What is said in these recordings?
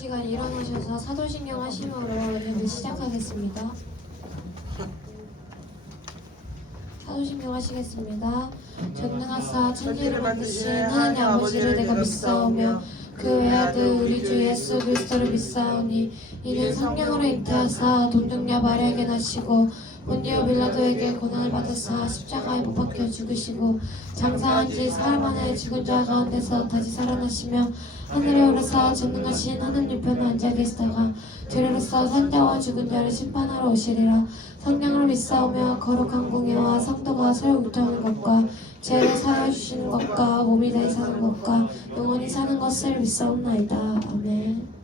시간 일어나셔서 사도신경 하심으로 예배 시작하겠습니다. 사도신경 하시겠습니다. 전능하사 천지를 만드신 하나님 아버지를 내가 믿사오며 그 외아들 우리 주 예수 그리스도를 믿사오니 이는 성령으로 잉태하사 돈중녀 마리아에게 나시고 본디오 빌라도에게 고난을 받으사 십자가에 못 박혀 죽으시고 장사한 지 사흘 만에 죽은 자 가운데서 다시 살아나시며 하늘에 오르사 전능하신 하나님 우편에 앉아 계시다가 주로서 산자와 죽은 자를 심판하러 오시리라. 성령을 믿사오며 거룩한 공예와 성도가 서로 율동하는 것과 죄를 사하여 주시는 것과 몸이 다시 사는 것과 영원히 사는 것을 믿사옵나이다. 아멘.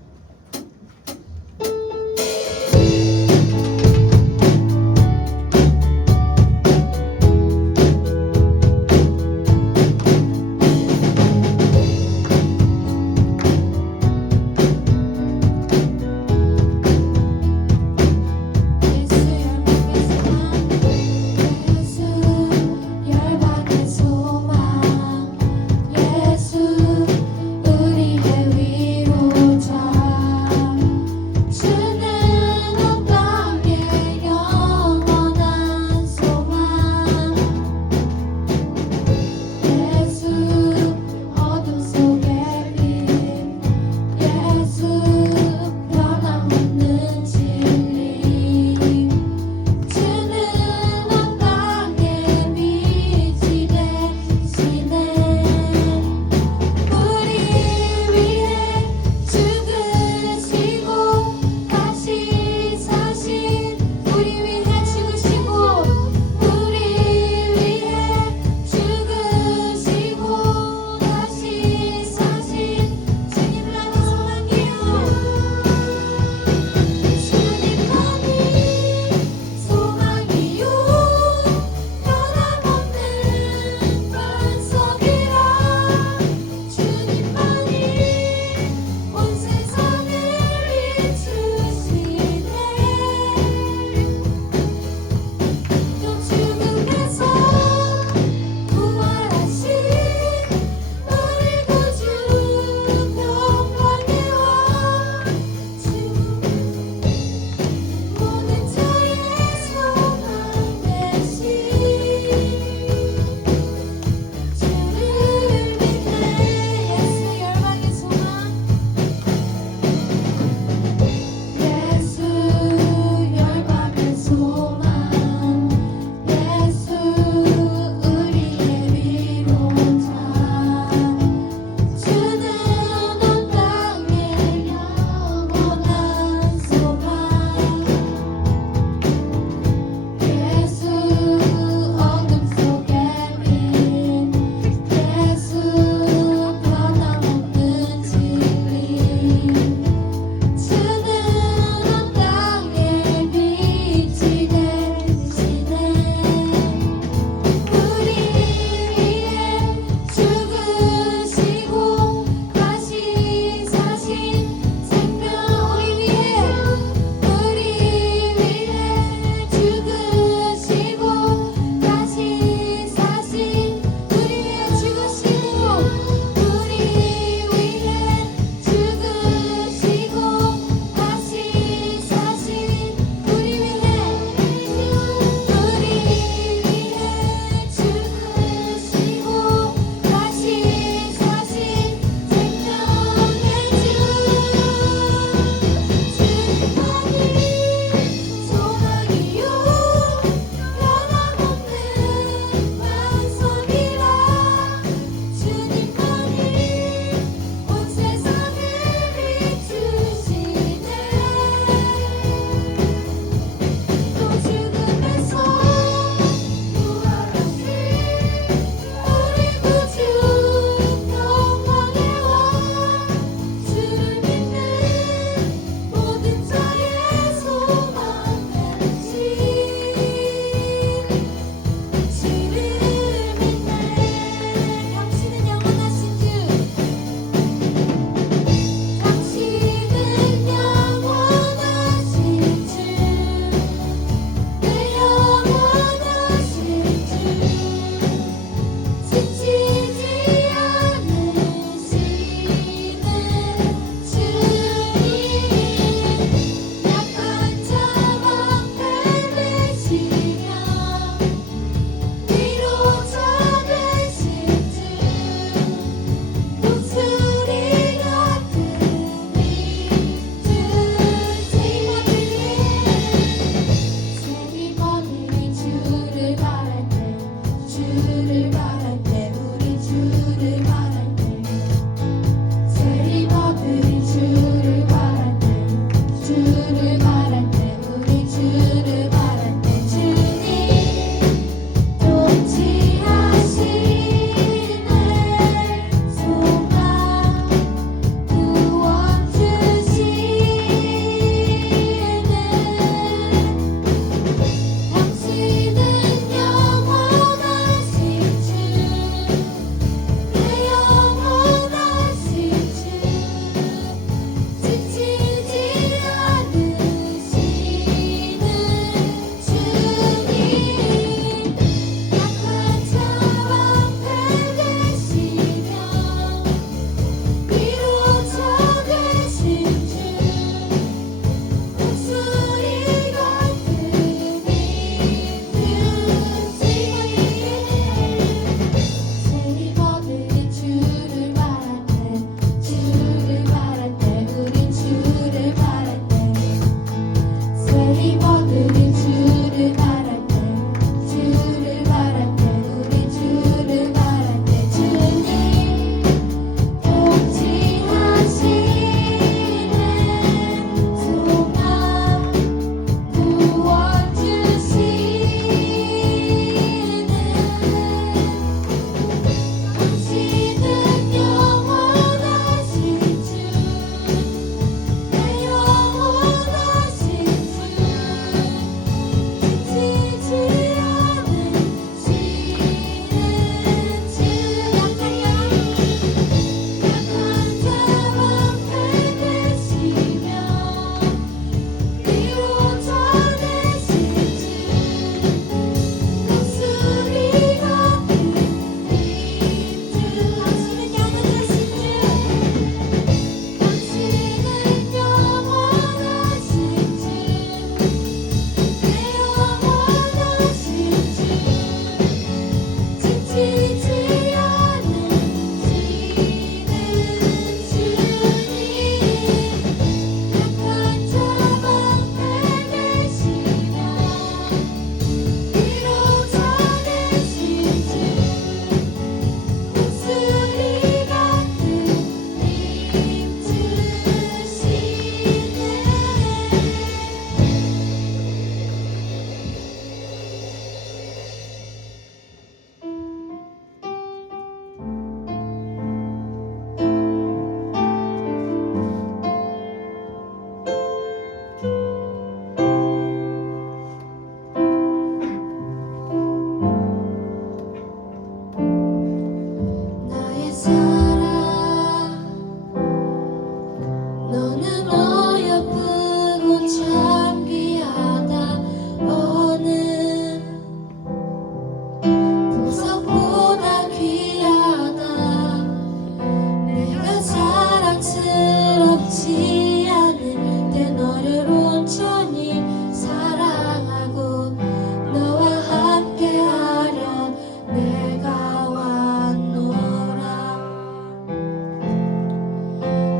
우리의 위로자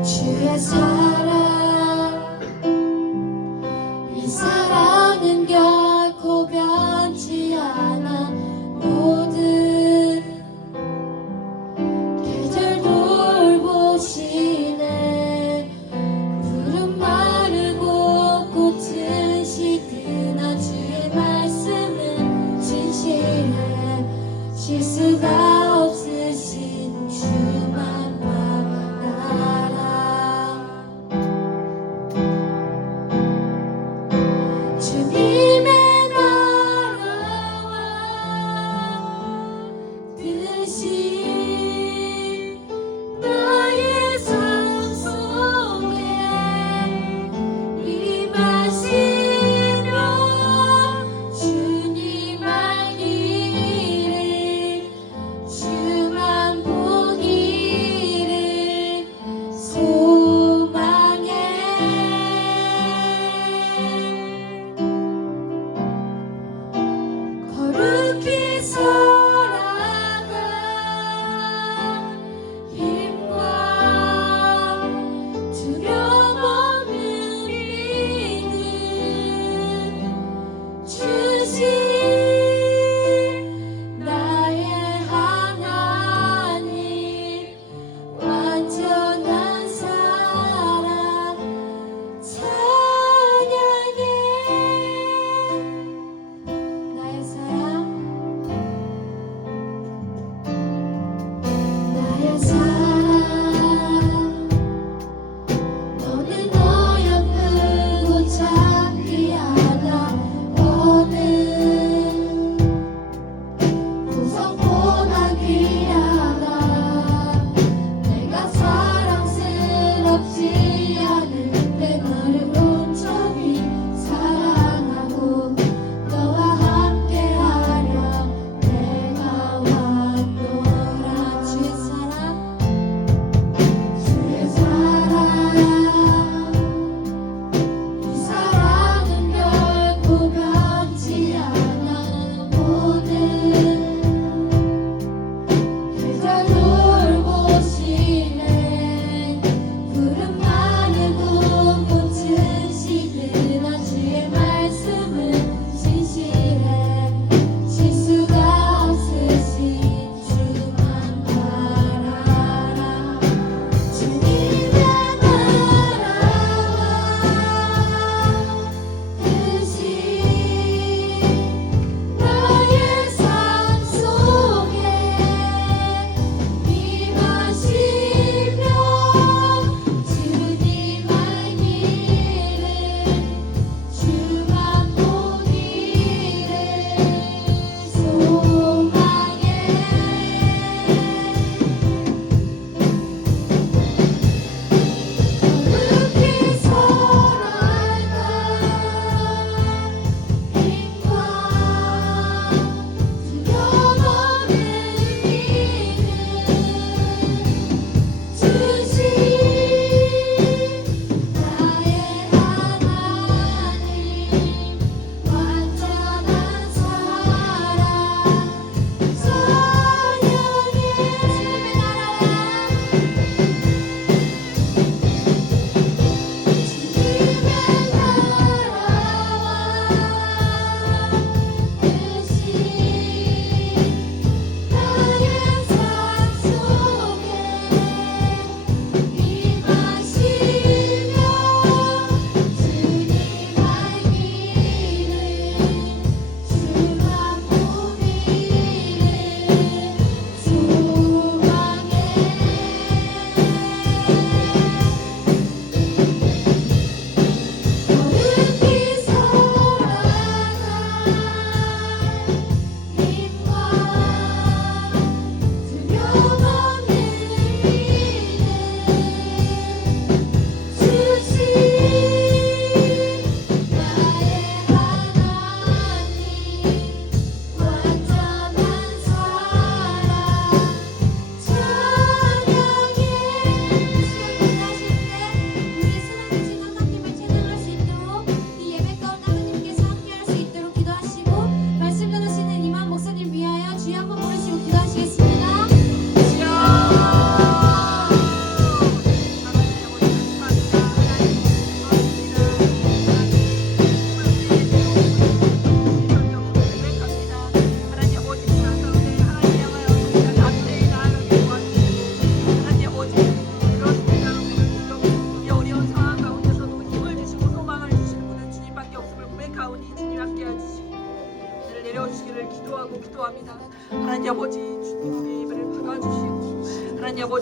주의 사랑 이 사랑은 결코 변치 않아 모든 계절 돌보시네 푸른 마르고 꽃은 시드나 주의 말씀은 진실해 실수가 없으신 주만 바라라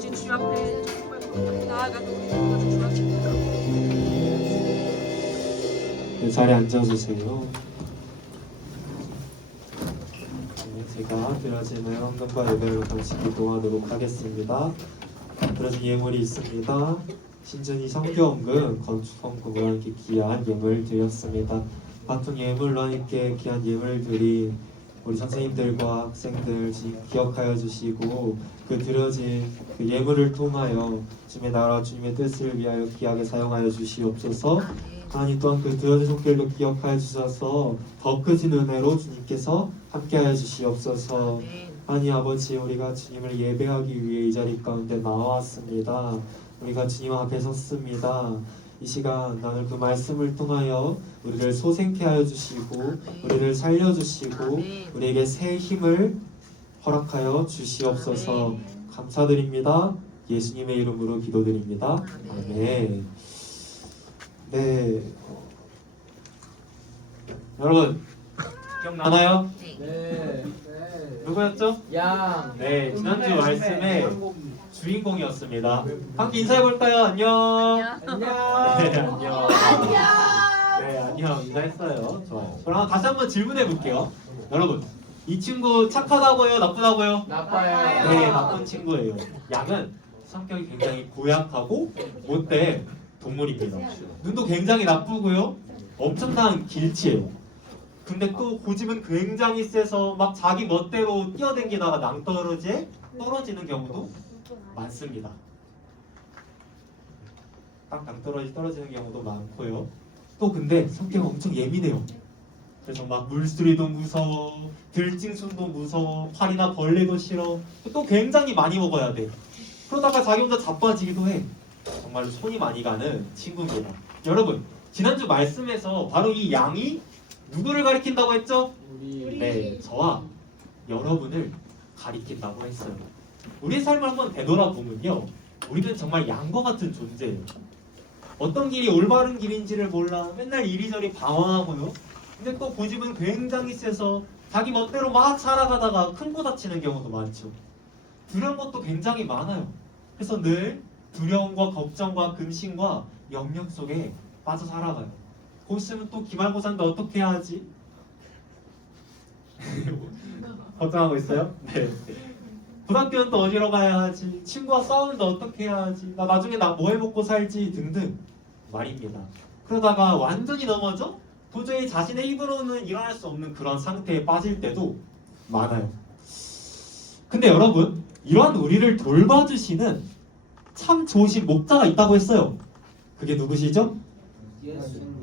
아버지 주 앞에 정말 나아가는 우리 주 앞에 네, 자리에 앉아주세요. 네, 제가 드려지는 헌금과 예배를 같이 기도하도록 하겠습니다. 드려진 예물이 있습니다. 신전이 성교헌금, 건축헌금으로 함께 귀한 예물 드렸습니다. 같은 예물로 함께 귀한 예물 드린 우리 선생님들과 학생들 기억하여 주시고 그 드려진 그 예물을 통하여 주님의 나라 주님의 뜻을 위하여 귀하게 사용하여 주시옵소서. 하나님 또한 그 드려진 손길도 기억하여 주셔서 더 크신 은혜로 주님께서 함께하여 주시옵소서. 하나님 아버지, 우리가 주님을 예배하기 위해 이 자리 가운데 나왔습니다. 우리가 주님 앞에 섰습니다. 이 시간 나눌 그 말씀을 통하여 우리를 소생케 하여 주시고 우리를 살려주시고 우리에게 새 힘을 허락하여 주시옵소서. 감사드립니다. 예수님의 이름으로 기도드립니다. 아멘. 네, 여러분 기억나나요? 네. 누구였죠? 양. 네, 지난주 말씀의 주인공이었습니다. 함께 인사해볼까요? 안녕. 안녕. 네, 안녕. 네, 안녕. 인사했어요. 좋아요. 그럼 다시 한번 질문해볼게요. 여러분, 이 친구 착하다고요? 나쁘다고요? 나빠요. 네, 나쁜 친구예요. 양은 성격이 굉장히 고약하고 못된 동물입니다. 눈도 굉장히 나쁘고요. 엄청난 길치예요. 근데 또 고집은 굉장히 세서 막 자기 멋대로 뛰어댕기다가 낭떠러지에 떨어지는 경우도 많습니다. 딱 낭떠러지 떨어지는 경우도 많고요. 또 근데 성격이 엄청 예민해요. 그래서 막 물수리도 무서워, 들짐승도 무서워, 파리나 벌레도 싫어. 또 굉장히 많이 먹어야 돼. 그러다가 자기 혼자 자빠지기도 해. 정말 손이 많이 가는 친구입니다. 여러분, 지난주 말씀에서 바로 이 양이 누구를 가리킨다고 했죠? 네, 저와 여러분을 가리킨다고 했어요. 우리의 삶을 한번 되돌아보면요, 우리는 정말 양과 같은 존재예요. 어떤 길이 올바른 길인지를 몰라 맨날 이리저리 방황하고요. 근데 또 고집은 굉장히 세서 자기 멋대로 막 살아가다가 큰 거 다치는 경우도 많죠. 두려운 것도 굉장히 많아요. 그래서 늘 두려움과 걱정과 근심과 염려 속에 빠져 살아가요. 곧 있으면 또 기말고사인데 어떻게 해야 하지? 걱정하고 있어요? 네. 고등학교는 또 어디로 가야 하지? 친구와 싸우는데 어떻게 해야 하지? 나 나중에 나 뭐 해먹고 살지? 등등 말입니다. 그러다가 완전히 넘어져? 도저히 자신의 입으로는 일어날 수 없는 그런 상태에 빠질 때도 많아요. 근데 여러분, 이러한 우리를 돌봐주시는 참 좋으신 목자가 있다고 했어요. 그게 누구시죠?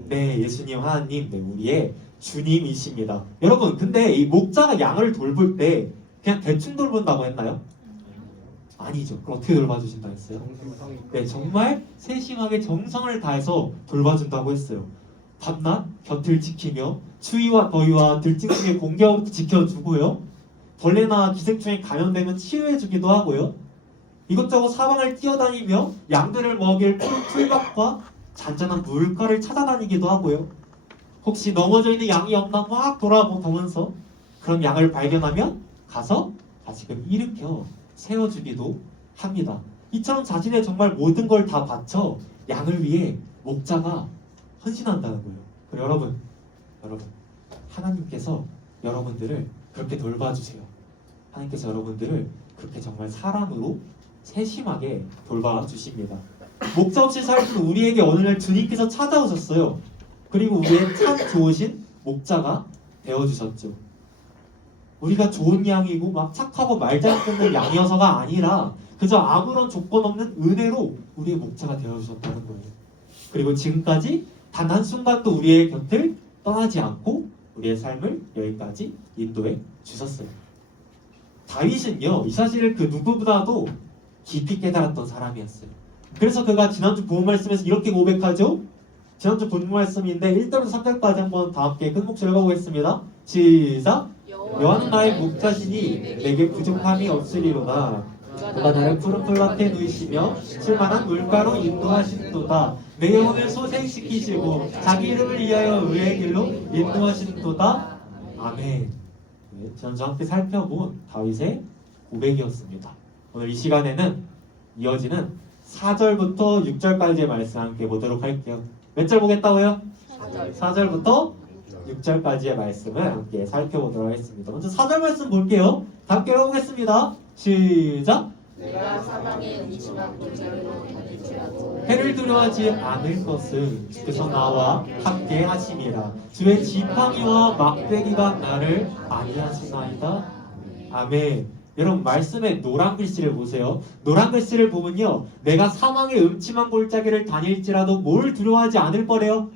네, 예수님 하나님, 네, 우리의 주님이십니다. 여러분, 근데 이 목자가 양을 돌볼 때 그냥 대충 돌본다고 했나요? 아니죠. 그럼 어떻게 돌봐주신다 했어요? 네, 정말 세심하게 정성을 다해서 돌봐준다고 했어요. 밤낮 곁을 지키며 추위와 더위와 들짐승의 공격부터 지켜주고요. 벌레나 기생충에 감염되면 치료해주기도 하고요. 이것저것 사방을 뛰어다니며 양들을 먹일 풀밭과 잔잔한 물가를 찾아다니기도 하고요. 혹시 넘어져 있는 양이 없나 막 돌아보면서 그런 양을 발견하면 가서 다시금 일으켜 세워주기도 합니다. 이처럼 자신의 정말 모든 걸 다 바쳐 양을 위해 목자가 헌신한다는 거예요. 그리고 여러분, 하나님께서 여러분들을 그렇게 돌봐주세요. 하나님께서 여러분들을 그렇게 정말 사랑으로 세심하게 돌봐주십니다. 목자 없이 살던 우리에게 어느 날 주님께서 찾아오셨어요. 그리고 우리의 참 좋으신 목자가 되어주셨죠. 우리가 좋은 양이고 막 착하고 말 잘 듣는 양이어서가 아니라 그저 아무런 조건 없는 은혜로 우리의 목자가 되어주셨다는 거예요. 그리고 지금까지 단 한순간도 우리의 곁을 떠나지 않고 우리의 삶을 여기까지 인도해 주셨어요. 다윗은요, 이 사실을 그 누구보다도 깊이 깨달았던 사람이었어요. 그래서 그가 지난주 본 말씀에서 이렇게 고백하죠. 지난주 본 말씀인데 1절부터 3절까지 한번 다 함께 큰 목소리로 읽어보겠습니다. 시작! 여호와는 나의 목자시니 내게 부족함이 없으리로다. 그가 나를 푸른 풀밭에 누이시며 쉴만한 물가로 인도하시는도다. 내 영혼을 소생시키시고 자기 이름을 위하여 의의 길로 인도하시는도다. 아멘. 네, 지난주 함께 살펴본 다윗의 고백이었습니다. 오늘 이 시간에는 이어지는 4절부터 6절까지의 말씀 함께 보도록 할게요. 몇 절 보겠다고요? 4절부터 6절까지의 말씀을 함께 살펴보도록 하겠습니다. 먼저 4절 말씀 볼게요. 다 함께 읽어보겠습니다. 시작! 내가 사망의 음침한 골짜기로 다닐지라도 해를 두려워하지 않을 것은 주께서 나와 함께 하심이라. 주의 지팡이와 막대기가 나를 안위하시나이다. 아멘. 여러분 말씀의 노란 글씨를 보세요. 노란 글씨를 보면요, 내가 사망의 음침한 골짜기를 다닐지라도 뭘 두려워하지 않을 거래요?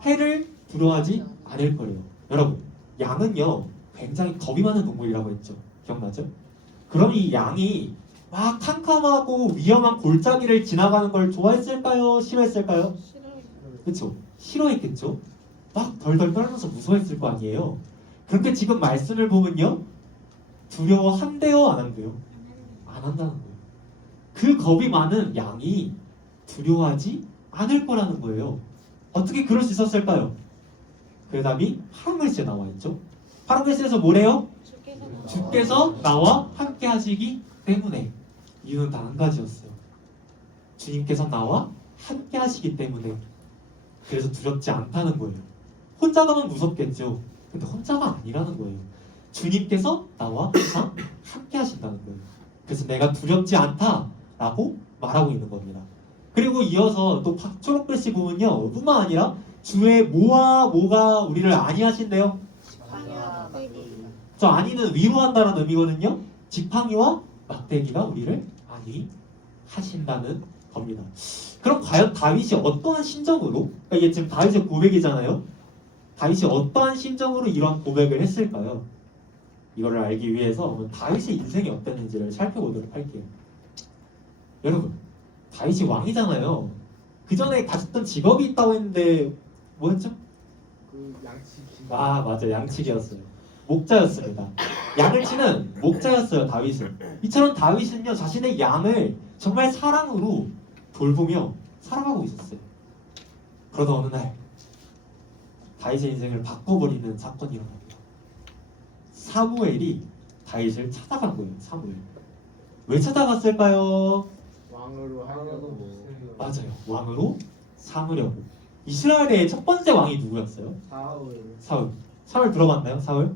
해를 두려워하지 않을 거래요. 여러분, 양은요 굉장히 겁이 많은 동물이라고 했죠. 기억나죠? 그럼 이 양이 막 캄캄하고 위험한 골짜기를 지나가는 걸 좋아했을까요? 싫어했을까요? 그렇죠. 싫어했겠죠. 막 덜덜 떨면서 무서워했을 거 아니에요. 그런데 지금 말씀을 보면요, 두려워한대요, 안 한대요? 안 한다는 거예요. 그 겁이 많은 양이 두려워하지 않을 거라는 거예요. 어떻게 그럴 수 있었을까요? 그 답이 파란 글씨에 나와 있죠. 파란 글씨에서 뭐래요? 주께서 나와 함께 하시기 때문에. 이유는 단 한 가지였어요. 주님께서 나와 함께 하시기 때문에. 그래서 두렵지 않다는 거예요. 혼자 가면 무섭겠죠. 근데 혼자가 아니라는 거예요. 주님께서 나와 항상 함께 하신다는 거예요. 그래서 내가 두렵지 않다라고 말하고 있는 겁니다. 그리고 이어서 또 초록글씨 보면요, 뿐만 아니라 주의 뭐와 뭐가 우리를 안위하신대요. 저 안위는 위로한다는 의미거든요. 지팡이와 막대기가 우리를 안위하신다는 겁니다. 그럼 과연 다윗이 어떠한 심정으로, 그러니까 이게 지금 다윗의 고백이잖아요. 다윗이 어떠한 심정으로 이런 고백을 했을까요? 이거를 알기 위해서 다윗의 인생이 어땠는지를 살펴보도록 할게요. 여러분, 다윗이 왕이잖아요. 그 전에 가졌던 직업이 있다고 했는데 뭐였죠? 그 양치기. 아, 맞아요. 양치기였어요. 목자였습니다. 양을 치는 목자였어요, 다윗은. 이처럼 다윗은요, 자신의 양을 정말 사랑으로 돌보며 살아가고 있었어요. 그러다 어느 날 다윗의 인생을 바꿔버리는 사건이 일어납니다. 사무엘이 다윗을 찾아간 거예요. 사무엘. 왜 찾아갔을까요? 왕으로 하려고. 맞아요. 왕으로 삼으려고. 이스라엘의 첫 번째 왕이 누구였어요? 사울. 사울. 사울 들어봤나요? 사울?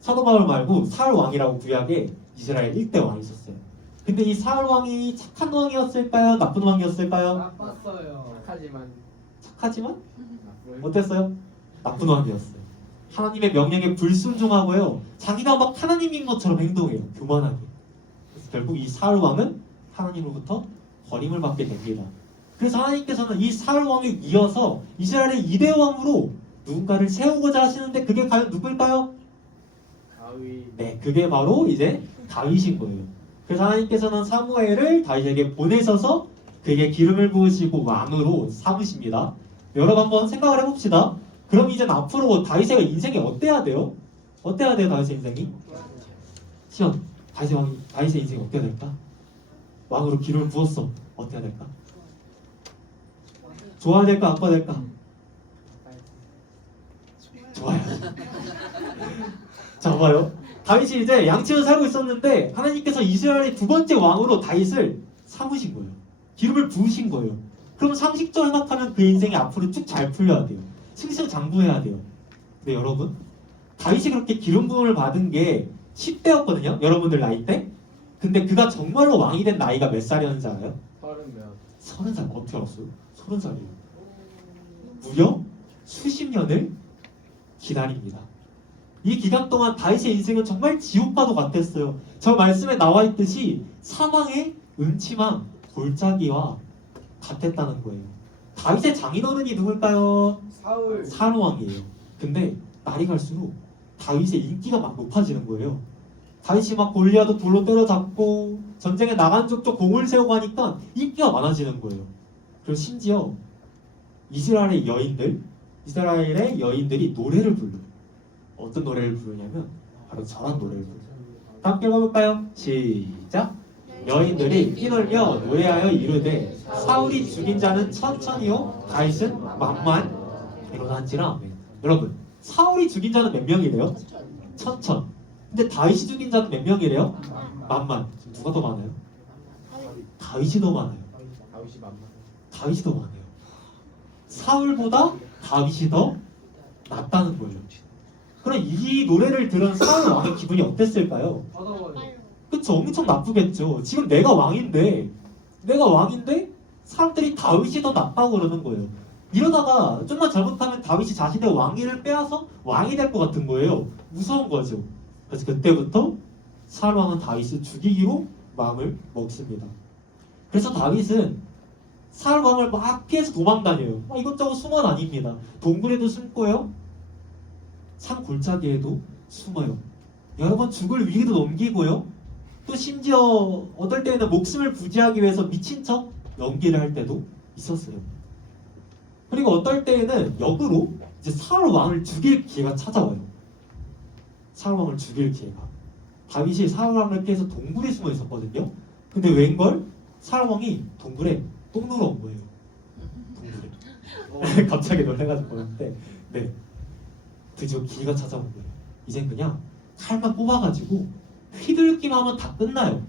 사도 바울 말고 사울 왕이라고 구약에 이스라엘 1대 왕이 있었어요. 근데 이 사울 왕이 착한 왕이었을까요? 나쁜 왕이었을까요? 나빴어요. 착하지만 나쁜. 어땠어요? 나쁜 왕이었어요. 하나님의 명령에 불순종하고요, 자기가 막 하나님인 것처럼 행동해요. 교만하게. 그래서 결국 이 사울 왕은 하나님으로부터 버림을 받게 됩니다. 그래서 하나님께서는 이 사울 왕에 이어서 이스라엘의 2대 왕으로 누군가를 세우고자 하시는데 그게 과연 누굴까요? 다윗. 네, 그게 바로 이제 다윗인 거예요. 그래서 하나님께서는 사무엘을 다윗에게 보내셔서 그에게 기름을 부으시고 왕으로 삼으십니다. 여러분 한번 생각을 해봅시다. 그럼 이제 앞으로 다윗의 인생이 어때야 돼요? 어때야 돼요, 다윗의 인생이? 시연, 다윗의 인생이 어때야 될까? 왕으로 기름을 부었어. 어때야 될까? 좋아야 될까? 안 좋아야 될까? 좋아요. 자, 봐요. 다윗이 이제 양치를 살고 있었는데 하나님께서 이스라엘의 두 번째 왕으로 다윗을 삼으신 거예요. 기름을 부으신 거예요. 그럼 상식적으로 생각하면 그 인생이 앞으로 쭉 잘 풀려야 돼요. 승승장구해야 돼요. 근데 여러분, 다윗이 그렇게 기름 부음을 받은 게 10대였거든요. 여러분들 나이 때. 근데 그가 정말로 왕이 된 나이가 몇 살이었는지 알아요? 30살. 어떻게 알았어요? 30살이에요. 무려 수십 년을 기다립니다. 이 기간 동안 다윗의 인생은 정말 지옥과도 같았어요. 저 말씀에 나와 있듯이 사망의 음침한 골짜기와 같았다는 거예요. 다윗의 장인어른이 누굴까요? 사울 왕이에요. 근데 날이 갈수록 다윗의 인기가 막 높아지는 거예요. 다윗이 막 골리앗도 돌로 때려잡고 전쟁에 나간 족족 공을 세우고 하니까 인기가 많아지는 거예요. 그리고 심지어 이스라엘의 여인들이 노래를 불러요. 어떤 노래를 부르냐면 바로 저런 노래를 불러요. 함께 읽어볼까요? 시작! 여인들이 피놀며 노래하여 이르되 사울이 죽인 자는 천천히요 다윗은 만만 일어난지라. 여러분, 사울이 죽인 자는 몇 명이래요? 천천. 근데 다윗이 죽인 자는 몇 명이래요? 만만. 누가 더 많아요? 다윗이 더 많아요. 다윗이 만만. 다윗이 더 많아요. 사울보다 다윗이 더 낫다는 거예요. 그럼 이 노래를 들은 사울 왕의 기분이 어땠을까요? 받아봐요. 그쵸, 엄청 나쁘겠죠. 지금 내가 왕인데 사람들이 다윗이 더 낫다고 그러는 거예요. 이러다가 좀만 잘못하면 다윗이 자신의 왕위를 빼앗아 왕이 될 것 같은 거예요. 무서운 거죠. 그래서 그때부터 사울 왕은 다윗을 죽이기로 마음을 먹습니다. 그래서 다윗은 사울 왕을 막 피해서 도망다녀요. 이것저것 숨어 다닙니다. 동굴에도 숨고요, 산 골짜기에도 숨어요. 여러 번 죽을 위기도 넘기고요, 또 심지어 어떨 때는 목숨을 부지하기 위해서 미친 척 연기를 할 때도 있었어요. 그리고 어떨 때에는 역으로 이제 사울 왕을 죽일 기회가 찾아와요. 사울 왕을 죽일 기회가. 다윗이 사울 왕을 피해서 동굴에 숨어 있었거든요. 근데 웬걸 사울 왕이 동굴에 똥 누러 온 거예요. 동굴에. 갑자기 놀래가지고 보는데, 네, 드디어 기회가 찾아온 거예요. 이젠 그냥 칼만 뽑아가지고 휘둘기만 하면 다 끝나요.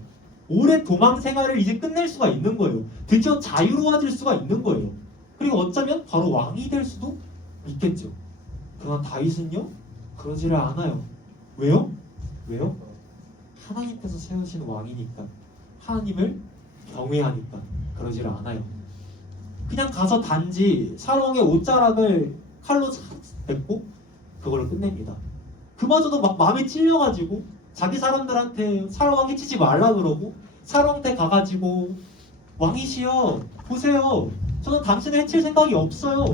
오랜 도망 생활을 이제 끝낼 수가 있는 거예요. 드디어 자유로워질 수가 있는 거예요. 그리고 어쩌면 바로 왕이 될 수도 있겠죠. 그러나 다윗은요, 그러지를 않아요. 왜요? 하나님께서 세우신 왕이니까, 하나님을 경외하니까 그러지를 않아요. 그냥 가서 단지 사울 왕의 옷자락을 칼로 싹 뱉고 그걸로 끝냅니다. 그마저도 막 마음에 찔려가지고 자기 사람들한테 사울 왕 해치지 말라 그러고, 사울 왕한테 가가지고 왕이시여 보세요, 저는 당신을 해칠 생각이 없어요.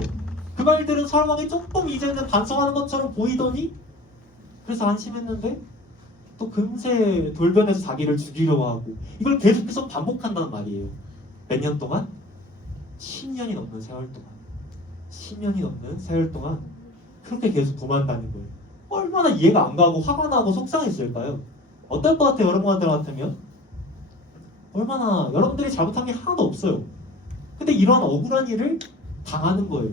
그 말들은 사울 왕이 조금 이제는 반성하는 것처럼 보이더니, 그래서 안심했는데 또 금세 돌변해서 자기를 죽이려고 하고, 이걸 계속해서 반복한다는 말이에요. 몇 년 동안? 10년이 넘는 세월 동안 그렇게 계속 도망다닌 거예요. 얼마나 이해가 안 가고 화가 나고 속상했을까요? 어떨 것 같아요? 여러분들 같으면? 얼마나 여러분들이 잘못한 게 하나도 없어요. 근데 이런 억울한 일을 당하는 거예요.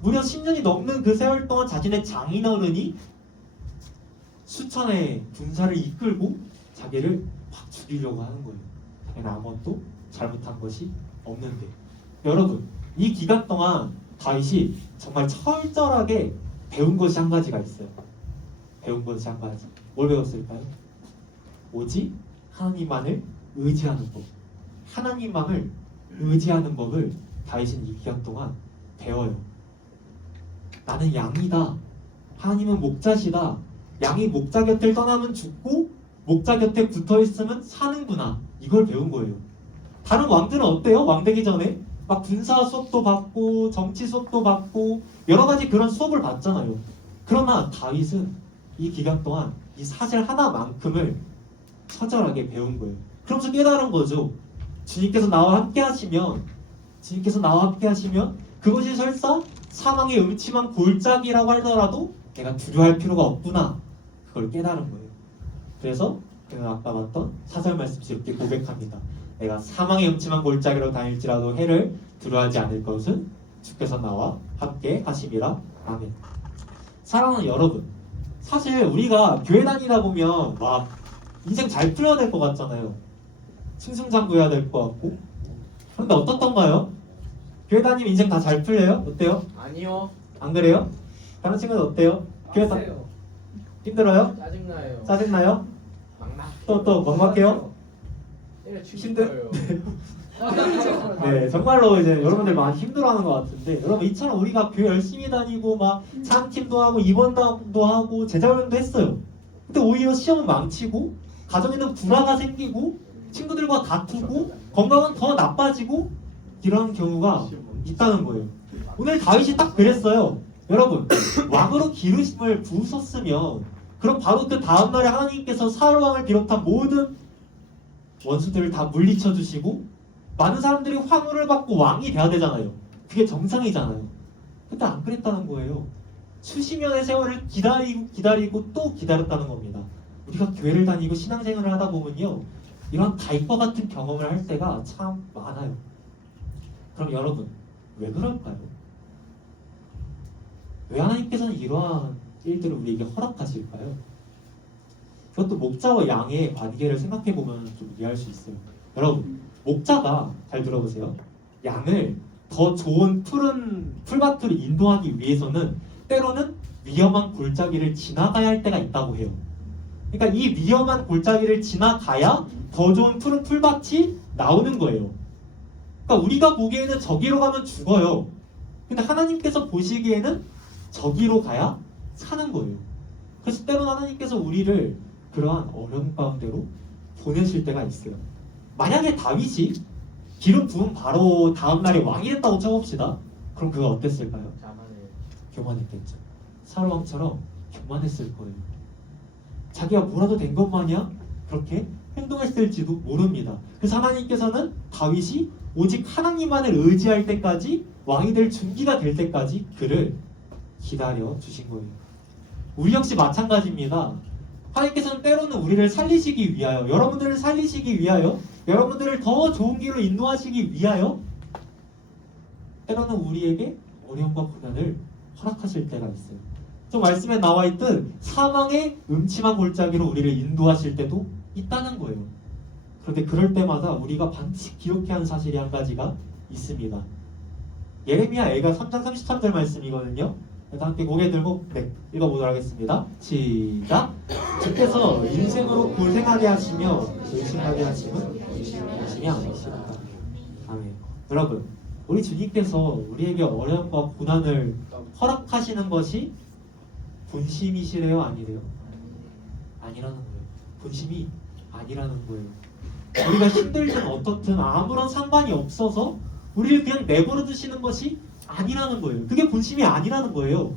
무려 10년이 넘는 그 세월 동안 자신의 장인어른이 수천의 군사를 이끌고 자기를 확 죽이려고 하는 거예요. 자기는 아무것도 잘못한 것이 없는데. 여러분, 이 기간 동안 다윗이 정말 철저하게 배운 것이 한 가지가 있어요. 배운 것이 한 가지. 뭘 배웠을까요? 오직 하나님만을 의지하는 법. 하나님만을 의지하는 법을 다윗은 이 기간 동안 배워요. 나는 양이다. 하나님은 목자시다. 양이 목자 곁을 떠나면 죽고 목자 곁에 붙어있으면 사는구나. 이걸 배운 거예요. 다른 왕들은 어때요? 왕 되기 전에 막 군사 수업도 받고 정치 수업도 받고 여러 가지 그런 수업을 받잖아요. 그러나 다윗은 이 기간 동안 이 사실 하나만큼을 처절하게 배운 거예요. 그러면서 깨달은 거죠. 주님께서 나와 함께 하시면 그것이 설사 사망의 음침한 골짜기라고 하더라도 내가 두려워할 필요가 없구나. 그걸 깨달은 거예요. 그래서 그는 아까 봤던 4절 말씀 이렇게 고백합니다. 내가 사망의 음침한 골짜기로 다닐지라도 해를 두려워하지 않을 것은 주께서 나와 함께 하심이라. 아멘. 사랑하는 여러분, 사실 우리가 교회 다니다 보면 막 인생 잘 풀어야 될 것 같잖아요. 승승장구해야 될 것 같고. 그런데 어떻던가요? 교회 다니면 인생 다 잘 풀려요? 어때요? 아니요. 안 그래요? 다른 친구는 어때요? 교회 다 빡세요. 힘들어요? 짜증나요. 짜증나요? 막막. 또 막막해요? 때려 힘들- 죽일 거예요. 네, 정말로 이제 여러분들 많이 힘들어하는 것 같은데, 여러분 이처럼 우리가 교회 열심히 다니고 막 찬팀도 하고 입원도 하고 제자훈련도 했어요. 근데 오히려 시험은 망치고 가정에는 불화가 생기고 친구들과 다투고 건강은 더 나빠지고 이런 경우가 있다는 거예요. 오늘 다윗이 딱 그랬어요. 여러분, 왕으로 기르심을 부으셨으면 그럼 바로 그 다음날에 하나님께서 사울 왕을 비롯한 모든 원수들을 다 물리쳐 주시고 많은 사람들이 환호를 받고 왕이 돼야 되잖아요. 그게 정상이잖아요. 근데 안 그랬다는 거예요. 수십 년의 세월을 기다리고 또 기다렸다는 겁니다. 우리가 교회를 다니고 신앙생활을 하다 보면요, 이런 다윗과 같은 경험을 할 때가 참 많아요. 그럼 여러분, 왜 그럴까요? 왜 하나님께서는 이러한 일들을 우리에게 허락하실까요? 그것도 목자와 양의 관계를 생각해보면 좀 이해할 수 있어요. 여러분, 목자가 잘 들어보세요. 양을 더 좋은 푸른 풀밭으로 인도하기 위해서는 때로는 위험한 골짜기를 지나가야 할 때가 있다고 해요. 그러니까 이 위험한 골짜기를 지나가야 더 좋은 푸른 풀밭이 나오는 거예요. 그러니까 우리가 보기에는 저기로 가면 죽어요. 근데 하나님께서 보시기에는 저기로 가야 사는 거예요. 그래서 때로는 하나님께서 우리를 그러한 어려움 가운데로 보내실 때가 있어요. 만약에 다윗이 기름 부은 바로 다음 날에 왕이 됐다고 쳐봅시다. 그럼 그가 어땠을까요? 자만해. 교만했겠죠. 사울왕처럼 교만했을 거예요. 자기가 뭐라도 된 것 마냥 그렇게 행동했을지도 모릅니다. 그래서 하나님께서는 다윗이 오직 하나님만을 의지할 때까지 왕이 될 준비가 될 때까지 그를 기다려 주신 거예요. 우리 역시 마찬가지입니다. 하나님께서는 때로는 우리를 살리시기 위하여, 여러분들을 살리시기 위하여, 여러분들을 더 좋은 길로 인도하시기 위하여 때로는 우리에게 어려움과 고난을 허락하실 때가 있어요. 또 말씀에 나와 있듯 사망의 음침한 골짜기로 우리를 인도하실 때도 있다는 거예요. 그런데 그럴 때마다 우리가 반드시 기억해야 하는 사실이 한 가지가 있습니다. 예레미야 애가 3장 33절 말씀이거든요. 함께 고개 들고 읽어보도록 하겠습니다. 시작! 주께서 인생으로 고생하게 하시며 의심하게 하심은 의심이 아니시다. 아멘. 여러분, 우리 주님께서 우리에게 어려움과 고난을 허락하시는 것이 본심이시래요? 아니래요? 아니라는 거예요. 본심이 아니라는 거예요. 우리가 힘들든 어떻든 아무런 상관이 없어서 우리를 그냥 내버려 두시는 것이 아니라는 거예요. 그게 본심이 아니라는 거예요.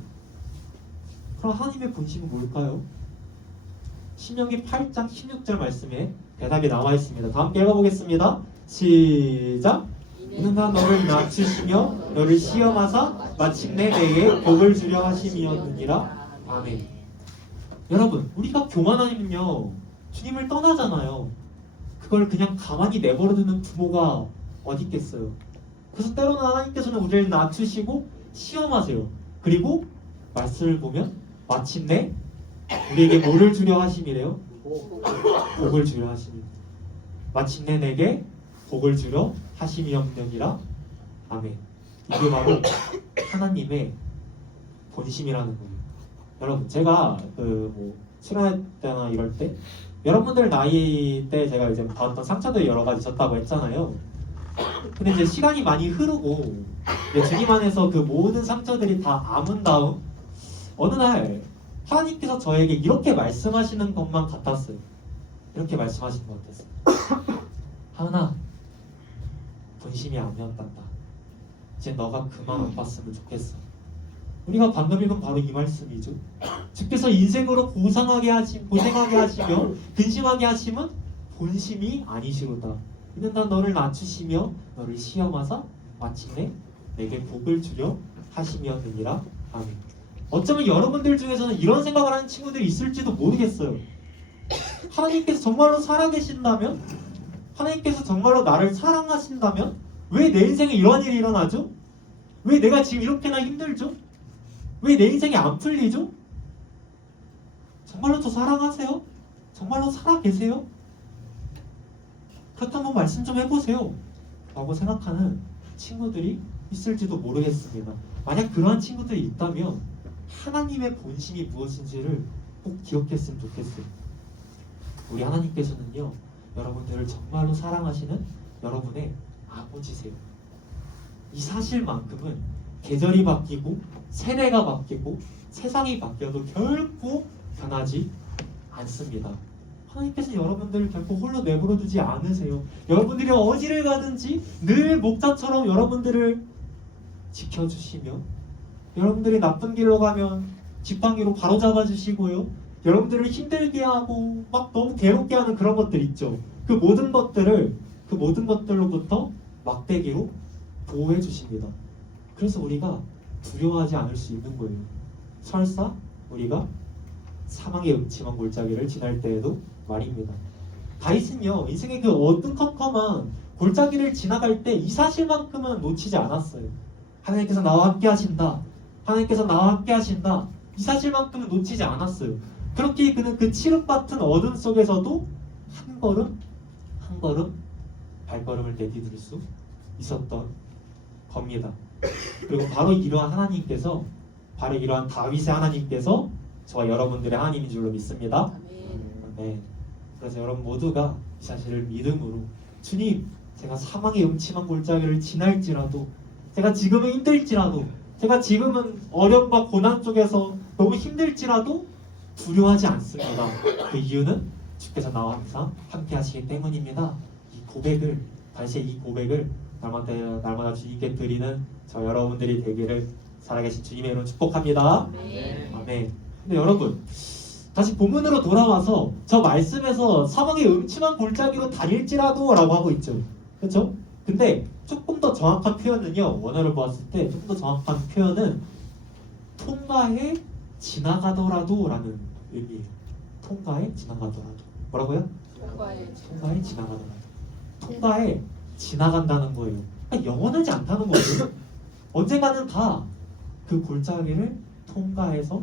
그럼 하나님의 본심은 뭘까요? 신명기 8장 16절 말씀에 대답이 나와 있습니다. 다 함께 읽어보겠습니다. 시작! 이는 나 너를 낮추시며 너를 시험하사 마침내 내게 복을 주려 하심이었느니라. 아멘. 여러분, 우리가 교만하면요 주님을 떠나잖아요. 그걸 그냥 가만히 내버려두는 부모가 어디 있겠어요. 그래서 때로는 하나님께서는 우리를 낮추시고 시험하세요. 그리고 말씀을 보면 마침내 우리에게 뭐를 주려 하심이래요? 복을 주려 하심이. 마침내 내게 복을 주려 하심이었느니라. 아멘. 이게 바로 하나님의 본심이라는 거예요. 여러분, 제가 출연할 때나 이럴 때 여러분들 나이 때 제가 이제 받았던 상처들이 여러 가지 있었다고 했잖아요. 근데 이제 시간이 많이 흐르고 이제 주님 안에서 그 모든 상처들이 다 아문 다음 어느 날 하나님께서 저에게 이렇게 말씀하시는 것만 같았어요. 이렇게 말씀하시는 것 같았어요. 하은아, 본심이 아니었단다. 이제 너가 그만 아팠으면 좋겠어. 우리가 방금 읽은 바로 이 말씀이죠. 주께서 인생으로 고생하게 하시며 근심하게 하심은 본심이 아니시로다. 이는 나 너를 낮추시며 너를 시험하사 마침내 내게 복을 주려 하심이었느니라. 아멘. 어쩌면 여러분들 중에서는 이런 생각을 하는 친구들이 있을지도 모르겠어요. 하나님께서 정말로 살아계신다면, 하나님께서 정말로 나를 사랑하신다면 왜 내 인생에 이런 일이 일어나죠? 왜 내가 지금 이렇게나 힘들죠? 왜 내 인생이 안 풀리죠? 정말로 저 사랑하세요? 정말로 살아계세요? 그렇다면 말씀 좀 해보세요 라고 생각하는 친구들이 있을지도 모르겠습니다. 만약 그러한 친구들이 있다면 하나님의 본심이 무엇인지를 꼭 기억했으면 좋겠어요. 우리 하나님께서는요 여러분들을 정말로 사랑하시는 여러분의 아버지세요. 이 사실만큼은 계절이 바뀌고 세대가 바뀌고 세상이 바뀌어도 결코 변하지 않습니다. 하나님께서 여러분들을 결코 홀로 내버려두지 않으세요. 여러분들이 어디를 가든지 늘 목자처럼 여러분들을 지켜주시며, 여러분들이 나쁜 길로 가면 지팡이로 바로잡아 주시고요, 여러분들을 힘들게 하고 막 너무 괴롭게 하는 그런 것들 있죠. 그 모든 것들로부터 막대기로 보호해 주십니다. 그래서 우리가 두려워하지 않을 수 있는 거예요. 설사 우리가 사망의 음침한 골짜기를 지날 때에도 말입니다. 다윗은요 인생의 그 어두컴컴한 골짜기를 지나갈 때 이 사실만큼은 놓치지 않았어요. 하나님께서 나와 함께 하신다, 하나님께서 나와 함께 하신다, 이 사실만큼은 놓치지 않았어요. 그렇게 그는 그 칠흑 같은 어둠 속에서도 한 걸음 한 걸음 발걸음을 내디딜 수 있었던 겁니다. 그리고 바로 이러한 하나님께서, 바로 이러한 다윗의 하나님께서 저와 여러분들의 하나님인 줄로 믿습니다. 아멘. 그래서 여러분 모두가 이 사실을 믿음으로, 주님, 제가 사망의 음침한 골짜기를 지날지라도, 제가 지금은 힘들지라도, 제가 지금은 어려움과 고난 속에서 너무 힘들지라도 두려워하지 않습니다. 그 이유는 주께서 나와 항상 함께 하시기 때문입니다. 이 고백을, 다시 이 고백을 날마다 주님께 드리는 저 여러분들이 되기를 살아계신 주님의 이름으로 축복합니다. 아멘. 근데 여러분, 다시 본문으로 돌아와서 저 말씀에서 사망의 음침한 골짜기로 다닐지라도 라고 하고 있죠. 그렇죠? 근데 조금 더 정확한 표현은요, 원어를 보았을 때 조금 더 정확한 표현은 통과해 지나가더라도 라는 의미예요. 통과해 지나가더라도. 뭐라고요? 통과해 지나가더라도. 통과해 지나간다는 거예요. 그러니까 영원하지 않다는 거죠. 언젠가는 다 그 골짜기를 통과해서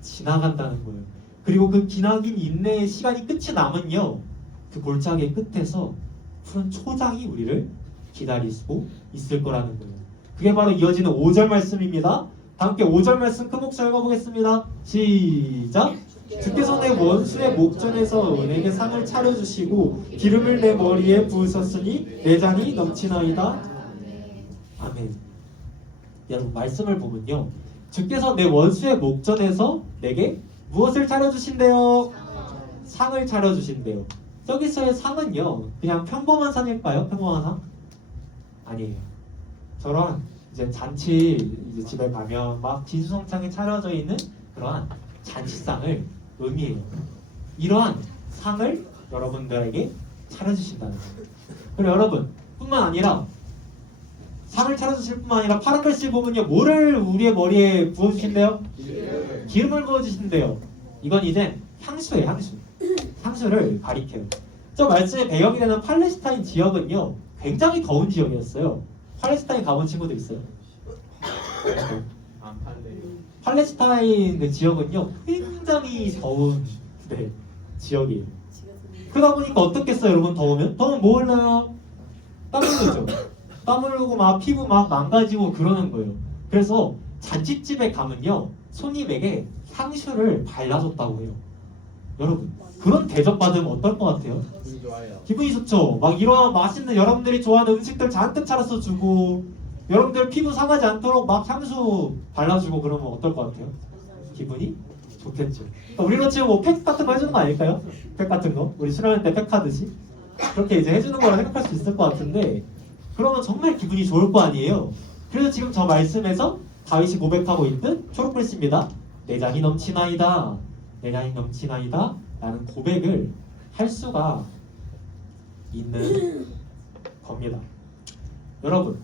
지나간다는 거예요. 그리고 그 기나긴 인내의 시간이 끝이 나면요, 그 골짜기의 끝에서 푸른 초장이 우리를 기다리고 있을 거라는 거예요. 그게 바로 이어지는 5절 말씀입니다. 다 함께 5절 말씀 큰 목소리 읽어보겠습니다. 시작! 주께서 내 원수의 목전에서 내게 상을 차려주시고 기름을 내 머리에 부으셨으니 내 잔이 넘치나이다. 아멘. 여러분, 말씀을 보면요, 주께서 내 원수의 목전에서 내게 무엇을 차려주신대요? 상을 차려주신대요. 저기서의 상은요, 그냥 평범한 상일까요? 평범한 상? 아니에요. 저런 이제 잔치, 이제 집에 가면 막 진수성찬에 차려져 있는 그러한 잔치상을 의미해요. 이러한 상을 여러분들에게 차려주신다는 거예요. 그리고 여러분, 뿐만 아니라 상을 차려주실 뿐만 아니라 파란 글씨 보면요, 뭐를 우리의 머리에 부어주신대요? 기름을 부어주신대요. 이건 이제 향수예요. 향수. 향수를 가리켜요. 저 말씀의 배경이 되는 팔레스타인 지역은요, 굉장히 더운 지역이었어요. 팔레스타인 가본 친구들 있어요? 안 팔래요. 팔레스타인 그 지역은요, 굉장히 더운 지역이에요. 그러다 보니까 어떻겠어요, 여러분? 더우면 뭐 흘러요? 땀 흘리죠. 땀 흐르고 막 피부 막 망가지고 그러는 거예요. 그래서 잔치집에 가면요, 손님에게 향수를 발라줬다고 해요. 여러분, 그런 대접 받으면 어떨 것 같아요? 기분이 좋아요. 기분이 좋죠. 막 이런 맛있는 여러분들이 좋아하는 음식들 잔뜩 차려서 주고, 여러분들 피부 상하지 않도록 막 향수 발라주고 그러면 어떨 것 같아요? 기분이 좋겠죠. 그러니까 우리로 치면 뭐 팩 같은 거 해주는 거 아닐까요? 팩 같은 거? 우리 수련회 때 팩 하듯이? 그렇게 이제 해주는 거라 생각할 수 있을 것 같은데, 그러면 정말 기분이 좋을 거 아니에요. 그래서 지금 저 말씀에서 다윗이 고백하고 있는 초록글씨입니다. 내 잔이 넘치나이다. 내 잔이 넘치나이다. 라는 고백을 할 수가 있는 겁니다. 여러분,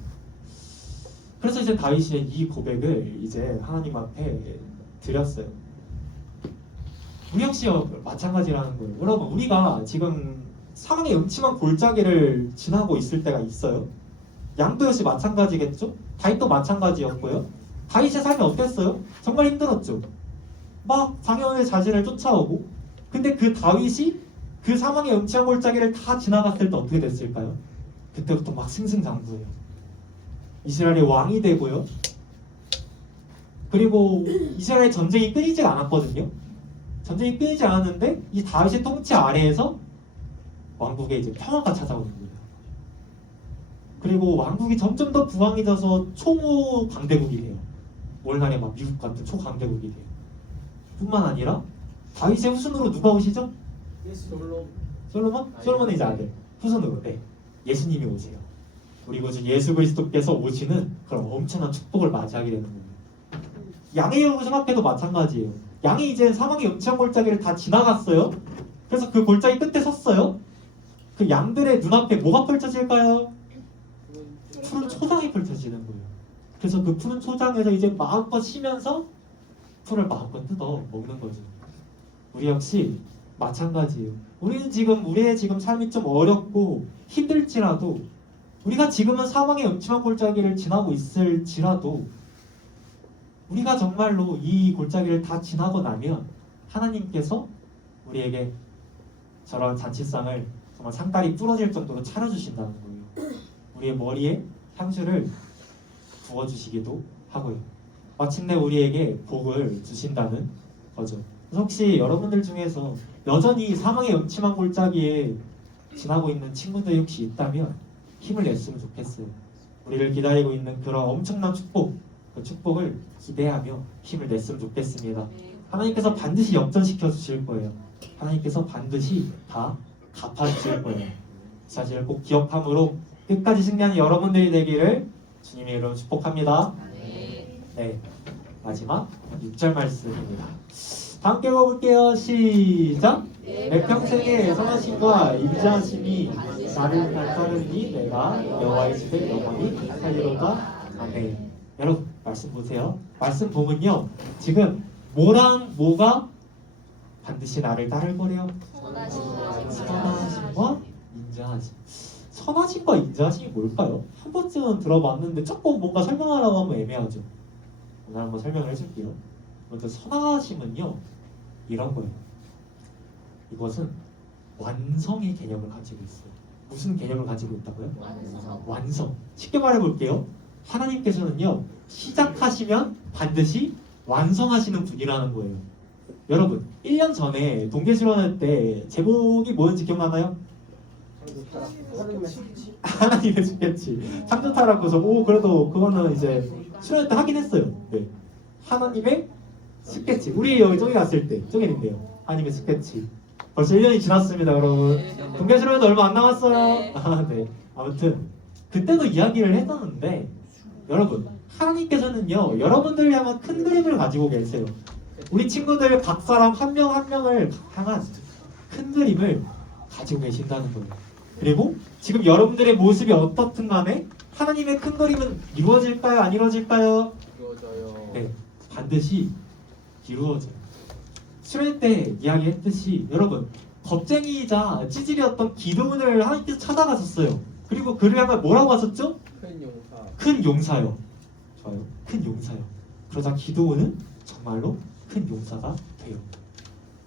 그래서 이제 다윗이 이 고백을 이제 하나님 앞에 드렸어요. 우리 역시 마찬가지라는 거예요. 여러분, 우리가 지금 사망의 음침한 골짜기를 지나고 있을 때가 있어요. 양도 역시 마찬가지겠죠? 다윗도 마찬가지였고요. 다윗의 삶이 어땠어요? 정말 힘들었죠. 막 장애원의 자신을 쫓아오고, 근데 그 다윗이 그 사망의 음침한 골짜기를 다 지나갔을 때 어떻게 됐을까요? 그때부터 막 승승장구해요. 이스라엘의 왕이 되고요. 그리고 이스라엘 전쟁이 끊이지 않았거든요. 전쟁이 끊이지 않았는데 이 다윗의 통치 아래에서 왕국에 이제 평화가 찾아오는 거예요. 그리고 왕국이 점점 더 부강해져서 초모 강대국이 돼요. 오늘날에 막 미국 같은 초강대국이 돼요. 뿐만 아니라 다윗의 후손으로 누가 오시죠? 솔로몬? 솔로몬의 이제 아들 후손으로, 네, 예수님이 오세요. 우리 구주 예수 그리스도께서 오시는 그런 엄청난 축복을 맞이하게 되는 거예요. 양의 영웅 앞에도 마찬가지예요. 양이 이제 사망의 음침한 골짜기를 다 지나갔어요. 그래서 그 골짜기 끝에 섰어요. 그 양들의 눈앞에 뭐가 펼쳐질까요? 푸른 초장이 펼쳐지는 거예요. 그래서 그 푸른 초장에서 이제 마음껏 쉬면서 풀을 마음껏 뜯어 먹는 거죠. 우리 역시 마찬가지예요. 우리의 지금 삶이 좀 어렵고 힘들지라도, 우리가 지금은 사망의 음침한 골짜기를 지나고 있을지라도, 우리가 정말로 이 골짜기를 다 지나고 나면 하나님께서 우리에게 저런 잔치상을 정말 상다리 부러질 정도로 차려주신다는 거예요. 우리의 머리에 향수를 부어주시기도 하고요. 마침내 우리에게 복을 주신다는 거죠. 그래서 혹시 여러분들 중에서 여전히 사망의 음침한 골짜기에 지나고 있는 친구들이 혹시 있다면 힘을 냈으면 좋겠어요. 우리를 기다리고 있는 그런 엄청난 축복, 그 축복을 기대하며 힘을 냈으면 좋겠습니다. 하나님께서 반드시 역전시켜 주실 거예요. 하나님께서 반드시 다 갚아주실 거예요. 이 사실을 꼭 기억함으로 끝까지 승리하는 여러분들이 되기를 주님의 이름으로 축복합니다. 네, 마지막 6절 말씀입니다. 다 함께 읽어볼게요. 시작! 내 평생의 선하심과 인자하심이 나를 따르니 내가 여호와의 집에 영원히 살리로다. 아멘. 여러분 말씀 보세요. 말씀 보면요, 지금 뭐랑 뭐가 반드시 나를 따를 거래요? 선하심과 인자하심. 선하심과 인자하심이 뭘까요? 한 번쯤은 들어봤는데 조금 뭔가 설명하라고 하면 애매하죠. 오늘 한번 설명을 해줄게요. 먼저 선하심은요, 이런 거예요. 이것은 완성의 개념을 가지고 있어요. 무슨 개념을 가지고 있다고요? 완성. 쉽게 말해볼게요. 하나님께서는요, 시작하시면 반드시 완성하시는 분이라는 거예요. 여러분 1년 전에 동계수련회 때 제목이 뭐였는지 기억나나요? 하나님의 스케치. 창조타라고서 그래도 그거는 이제 수련회 때 하긴 했어요. 네. 하나님의 스케치. 우리 여기 저기 갔을 때 저기 있는데요. 하나님의 스케치. 벌써 1년이 지났습니다, 여러분. 동계수련회도 얼마 안 남았어요. 네. 아무튼 그때도 이야기를 했었는데, 여러분 하나님께서는요, 여러분들을 향한 큰 그림을 가지고 계세요. 우리 친구들 각 사람 한 명 한 명을 향한 큰 그림을 가지고 계신다는 거예요. 그리고 지금 여러분들의 모습이 어떻든 간에 하나님의 큰 그림은 이루어질까요? 안 이루어질까요? 이루어져요. 네, 반드시 이루어져요. 수련 때 이야기했듯이 여러분, 겁쟁이이자 찌질이었던 기드온을 하나님께서 찾아가셨어요. 그리고 그를 향해 뭐라고 하셨죠? 큰 용사. 큰 용사요. 좋아요. 큰 용사요. 그러자 기드온은 정말로 큰 용사가 돼요.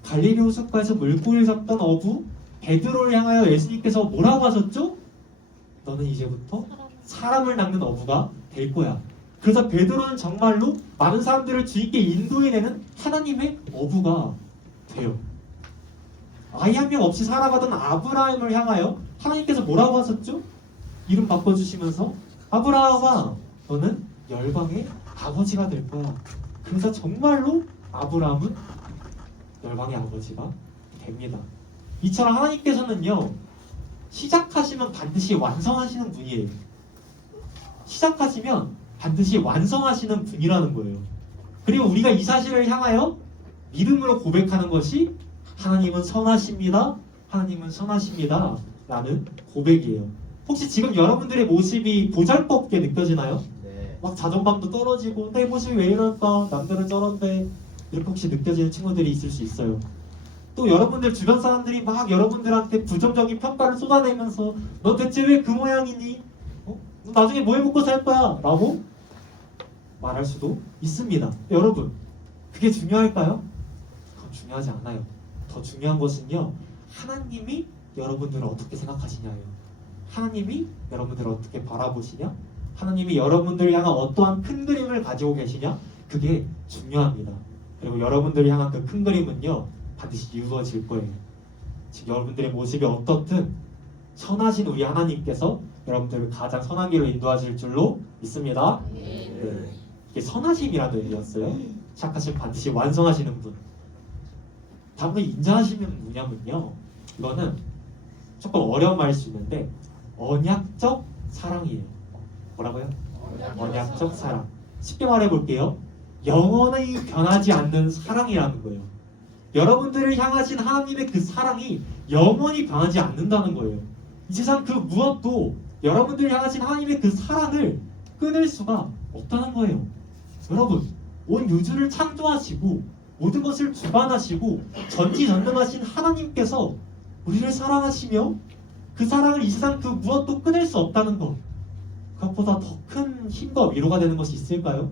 갈릴리 호숫가에서 물고기를 잡던 어부 베드로를 향하여 예수님께서 뭐라고 하셨죠? 너는 이제부터 사람을 낚는 어부가 될 거야. 그래서 베드로는 정말로 많은 사람들을 주님께 인도해내는 하나님의 어부가 돼요. 아이 한 명 없이 살아가던 아브라함을 향하여 하나님께서 뭐라고 하셨죠? 이름 바꿔주시면서 아브라함아, 너는 열방의 아버지가 될 거야. 그래서 정말로 아브라함은 열방의 아버지가 됩니다. 이처럼 하나님께서는요, 시작하시면 반드시 완성하시는 분이에요. 시작하시면 반드시 완성하시는 분이라는 거예요. 그리고 우리가 이 사실을 향하여 믿음으로 고백하는 것이 하나님은 선하십니다, 하나님은 선하십니다 라는 고백이에요. 혹시 지금 여러분들의 모습이 보잘것없게 느껴지나요? 네. 막 자존감도 떨어지고 내 모습이 왜 이럴까, 남들은 저런데, 이렇게 혹시 느껴지는 친구들이 있을 수 있어요. 또 여러분들 주변 사람들이 막 여러분들한테 부정적인 평가를 쏟아내면서 너 대체 왜 그 모양이니? 너 나중에 뭐 해먹고 살 거야? 라고 말할 수도 있습니다. 여러분, 그게 중요할까요? 그건 중요하지 않아요. 더 중요한 것은요, 하나님이 여러분들을 어떻게 생각하시냐예요. 하나님이 여러분들을 어떻게 바라보시냐? 하나님이 여러분들을 향한 어떠한 큰 그림을 가지고 계시냐? 그게 중요합니다. 그리고 여러분들을 향한 그 큰 그림은요, 반드시 이루어질 거예요. 지금 여러분들의 모습이 어떻든 선하신 우리 하나님께서 여러분들을 가장 선한 길로 인도하실 줄로 믿습니다. 네. 이게 선하심이라는 의미였어요. 시작하시면 반드시 완성하시는 분. 다음으로 인자하시면 뭐냐면요, 이거는 조금 어려운 말일 수 있는데 언약적 사랑이에요. 뭐라고요? 언약적 사랑. 쉽게 말해볼게요. 영원히 변하지 않는 사랑이라는 거예요. 여러분들을 향하신 하나님의 그 사랑이 영원히 변하지 않는다는 거예요. 이 세상 그 무엇도 여러분들을 향하신 하나님의 그 사랑을 끊을 수가 없다는 거예요. 여러분, 온 우주를 창조하시고 모든 것을 주관하시고 전지전능하신 하나님께서 우리를 사랑하시며 그 사랑을 이 세상 그 무엇도 끊을 수 없다는 것, 그것보다 더 큰 힘과 위로가 되는 것이 있을까요?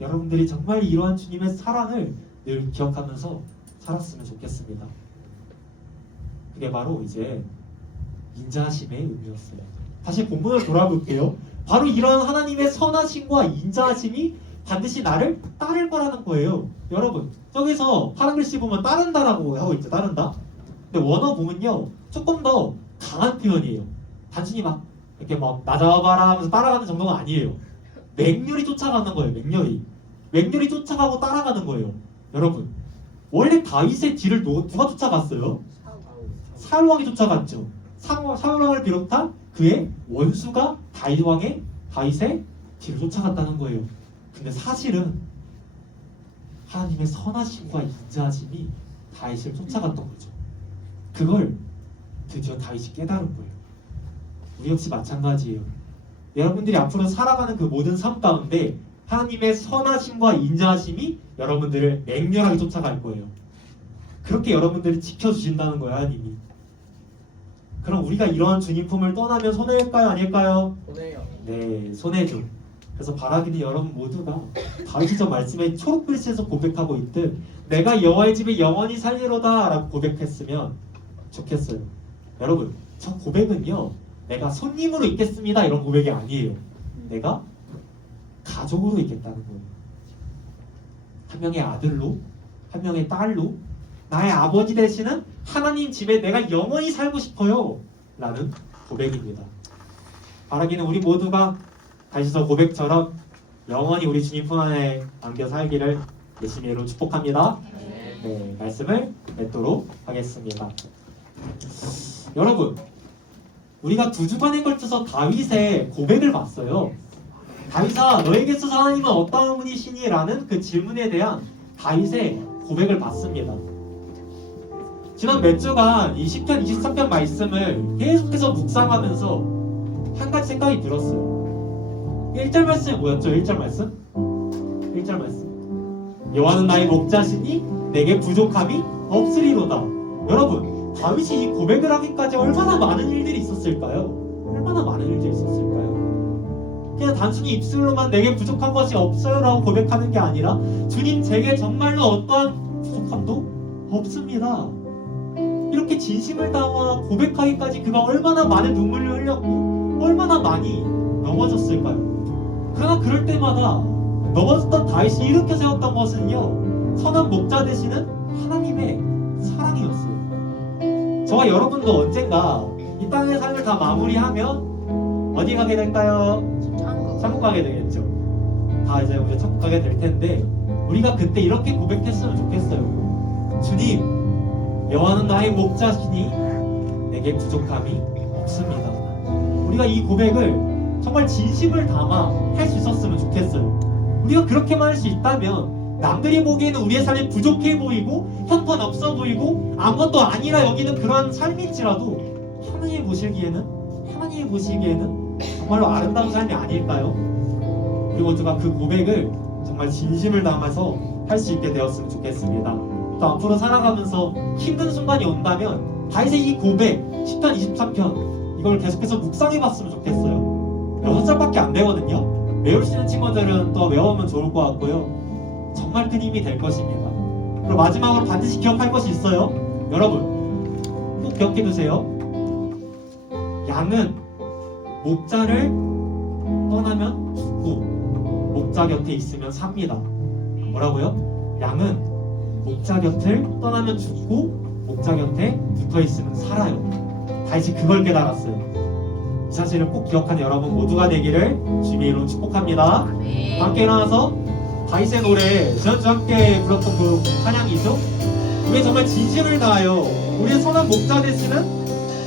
여러분들이 정말 이러한 주님의 사랑을 늘 기억하면서 살았으면 좋겠습니다. 그게 바로 이제 인자하심의 의미였어요. 다시 본문을 돌아볼게요. 바로 이런 하나님의 선하심과 인자하심이 반드시 나를 따를 거라는 거예요. 여러분, 저기서 파란 글씨 보면 따른다라고 하고 있죠. 따른다. 근데 원어 보면요, 조금 더 강한 표현이에요. 단순히 막 이렇게 막 나 잡아라 하면서 따라가는 정도가 아니에요. 맹렬히 쫓아가는 거예요. 맹렬히 쫓아가고 따라가는 거예요. 여러분, 원래 다윗의 뒤를 누가 쫓아갔어요? 사울 왕이 쫓아갔죠. 사울 왕을 비롯한 그의 원수가 다윗의 뒤를 쫓아갔다는 거예요. 근데 사실은 하나님의 선하심과 인자하심이 다윗을 쫓아갔던 거죠. 그걸 드디어 다윗이 깨달은 거예요. 우리 역시 마찬가지예요. 여러분들이 앞으로 살아가는 그 모든 삶 가운데 하나님의 선하심과 인자하심이 여러분들을 맹렬하게 쫓아갈 거예요. 그렇게 여러분들을 지켜주신다는 거예요, 하나님이. 그럼 우리가 이러한 주님 품을 떠나면 손해일까요, 아닐까요? 보내요. 네, 손해죠. 그래서 바라기는 여러분 모두가 다윗이 저 말씀에 초록글씨에서 고백하고 있듯 내가 여호와의 집에 영원히 살리로다 라고 고백했으면 좋겠어요. 여러분, 저 고백은요, 내가 손님으로 있겠습니다 이런 고백이 아니에요. 내가 가족으로 있겠다는 거예요. 한 명의 아들로, 한 명의 딸로, 나의 아버지 되시는 하나님 집에 내가 영원히 살고 싶어요 라는 고백입니다. 바라기는 우리 모두가 다시 저 고백처럼 영원히 우리 주님 품 안에 안겨 살기를 예수님의 이름으로 축복합니다. 네, 말씀을 맺도록 하겠습니다. 여러분, 우리가 두 주간에 걸쳐서 다윗의 고백을 봤어요. 다윗아, 너에게 있어서 하나님은 어떠한 분이시니? 라는 그 질문에 대한 다윗의 고백을 봤습니다. 지난 몇 주간 이 10편, 23편 말씀을 계속해서 묵상하면서 한 가지 생각이 들었어요. 1절 말씀이 뭐였죠? 1절 말씀? 1절 말씀. 여호와는 나의 목자시니 내게 부족함이 없으리로다. 여러분, 다윗이 이 고백을 하기까지 얼마나 많은 일들이 있었을까요? 얼마나 많은 일들이 있었을까요? 그냥 단순히 입술로만 내게 부족한 것이 없어요 라고 고백하는 게 아니라 주님, 제게 정말로 어떠한 부족함도 없습니다. 이렇게 진심을 담아 고백하기까지 그가 얼마나 많은 눈물을 흘렸고 얼마나 많이 넘어졌을까요? 그러나 그럴 때마다 넘어졌던 다윗이 일으켜 세웠던 것은요, 선한 목자 되시는 하나님의 사랑이었어요. 저와 여러분도 언젠가 이 땅의 삶을 다 마무리하면 어디 가게 될까요? 천국 가게 되겠죠. 다 이제 우리 천국 가게 될 텐데 우리가 그때 이렇게 고백했으면 좋겠어요. 주님, 여호와는 나의 목자시니 내게 부족함이 없습니다. 우리가 이 고백을 정말 진심을 담아 할 수 있었으면 좋겠어요. 우리가 그렇게만 할 수 있다면 남들이 보기에는 우리의 삶이 부족해 보이고 형편없어 보이고 아무것도 아니라 여기는 그러한 삶일지라도 하나님이 보시기에는 정말로 아름다운 삶이 아닐까요? 우리 모두가 그 고백을 정말 진심을 담아서 할 수 있게 되었으면 좋겠습니다. 또 앞으로 살아가면서 힘든 순간이 온다면 다윗의 이 고백 10편 23편 이걸 계속해서 묵상해봤으면 좋겠어요. 6살밖에 안 되거든요. 외울 수 있는 친구들은 또 외우면 좋을 것 같고요. 정말 큰 힘이 될 것입니다. 그리고 마지막으로 반드시 기억할 것이 있어요. 여러분, 꼭 기억해두세요. 양은 목자를 떠나면 죽고 목자 곁에 있으면 삽니다. 뭐라고요? 양은 목자 곁을 떠나면 죽고 목자 곁에 붙어있으면 살아요. 다윗이 그걸 깨달았어요. 이 사실을 꼭 기억하는 여러분 모두가 되기를 주님의 이름으로 축복합니다. 함께 일어나서 다윗의 노래 지난주 함께 불렀던 그 찬양이죠. 우리 정말 진심을 다하여 우리의 선한 목자 되시는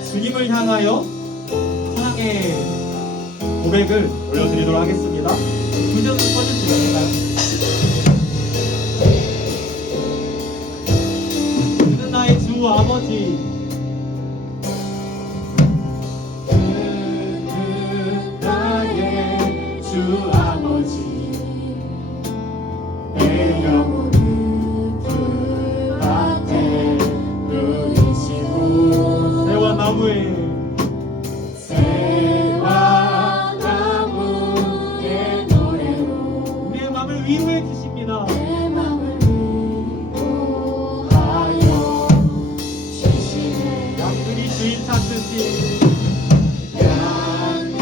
주님을 향하여 사랑의 고백을 올려드리도록 하겠습니다. 구전 꺼질 수 있을까요? 그는 나의 주 아버지, 그는 나의 주 아버지, 내 영혼을 불밭에 누이시고 새와 나무에 위로해 주십니다. 내 맘을 위로하여 주시네. 양들이 주인 찾듯이 양들이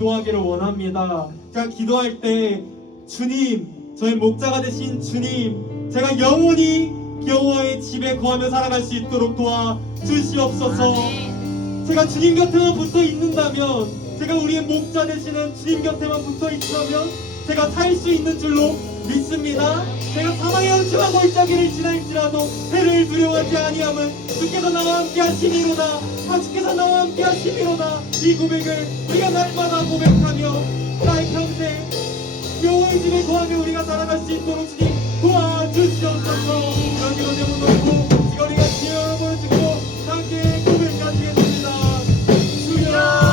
기도하기를 원합니다. 제가 기도할 때 주님, 저의 목자가 되신 주님, 제가 영원히 여호와의 집에 거하며 살아갈 수 있도록 도와 주시옵소서. 제가 주님 곁에만 붙어 있는다면, 제가 우리의 목자 되시는 주님 곁에만 붙어 있다면 제가 살 수 있는 줄로 믿습니다. 내가 사망의 음침한 골짜기를 지날지라도 해를 두려워하지 아니함은 주께서 나와 함께 하시니로다. 주께서 나와 함께 하시니로다. 이 고백을 우리가 날마다 고백하며 나의 평생 여호와의 집에 거하며 우리가 살아갈 수 있도록 주님 도와주시옵소서. 여기로 내려놓고 지거리가 지어 보여주고 함께 고백하시겠습니다. 주여,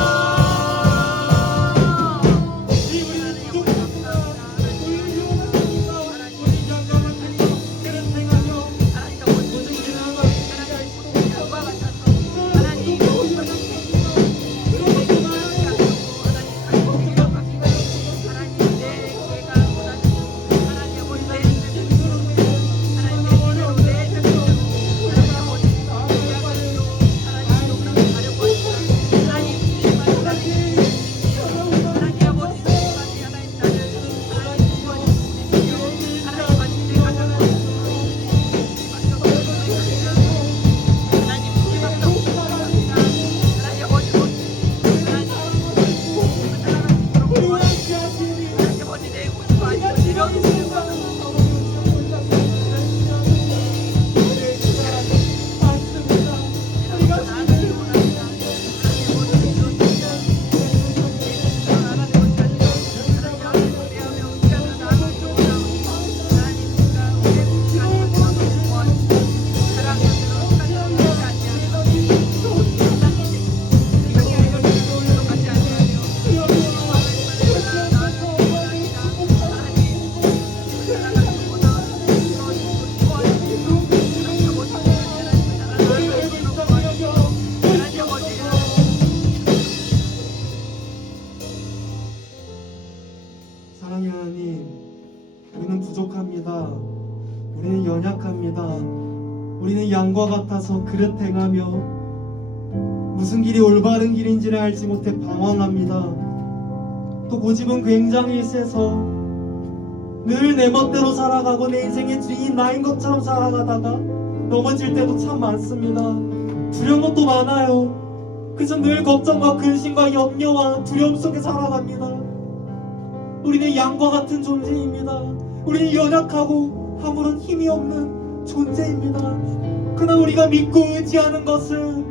사랑의 하나님, 우리는 부족합니다. 우리는 연약합니다. 우리는 양과 같아서 그릇 행하며 무슨 길이 올바른 길인지를 알지 못해 방황합니다. 또 고집은 굉장히 세서 늘 내 멋대로 살아가고 내 인생의 주인이 나인 것처럼 살아가다가 넘어질 때도 참 많습니다. 두려운 것도 많아요. 그래서 늘 걱정과 근심과 염려와 두려움 속에 살아갑니다. 우리는 양과 같은 존재입니다. 우리는 연약하고 아무런 힘이 없는 존재입니다. 그러나 우리가 믿고 의지하는 것은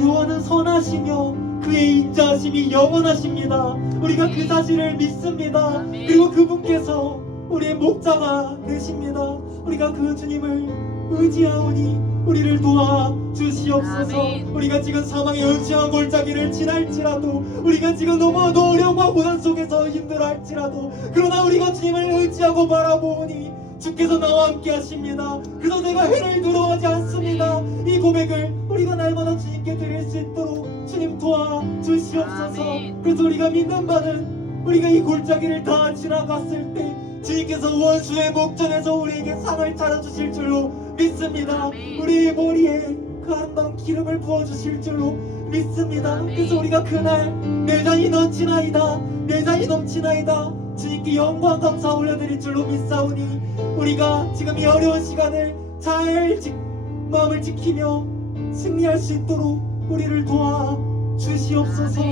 여호와는 선하시며 그의 인자하심이 영원하십니다. 우리가 그 사실을 믿습니다. 그리고 그분께서 우리의 목자가 되십니다. 우리가 그 주님을 의지하오니 우리를 도와주시옵소서. 우리가 지금 사망의 음침한 골짜기를 지날지라도, 우리가 지금 너무나도 어려움과 고난 속에서 힘들어할지라도, 그러나 우리가 주님을 의지하고 바라보니 주께서 나와 함께 하십니다. 그래서 내가 해를 두려워하지 않습니다. 이 고백을 우리가 날마다 주님께 드릴 수 있도록 주님 도와주시옵소서. 그래서 우리가 믿는 바는 우리가 이 골짜기를 다 지나갔을 때 주님께서 원수의 목전에서 우리에게 상을 차려주실 줄로 믿습니다. 우리의 머리에 그 아름다운 기름을 부어주실 줄로 믿습니다. 그래서 우리가 그날 내 잔이 넘치나이다, 내 잔이 넘치나이다 주님께 영광 감사 올려드릴 줄로 믿사오니, 우리가 지금 이 어려운 시간을 잘 마음을 지키며 승리할 수 있도록 우리를 도와주시옵소서.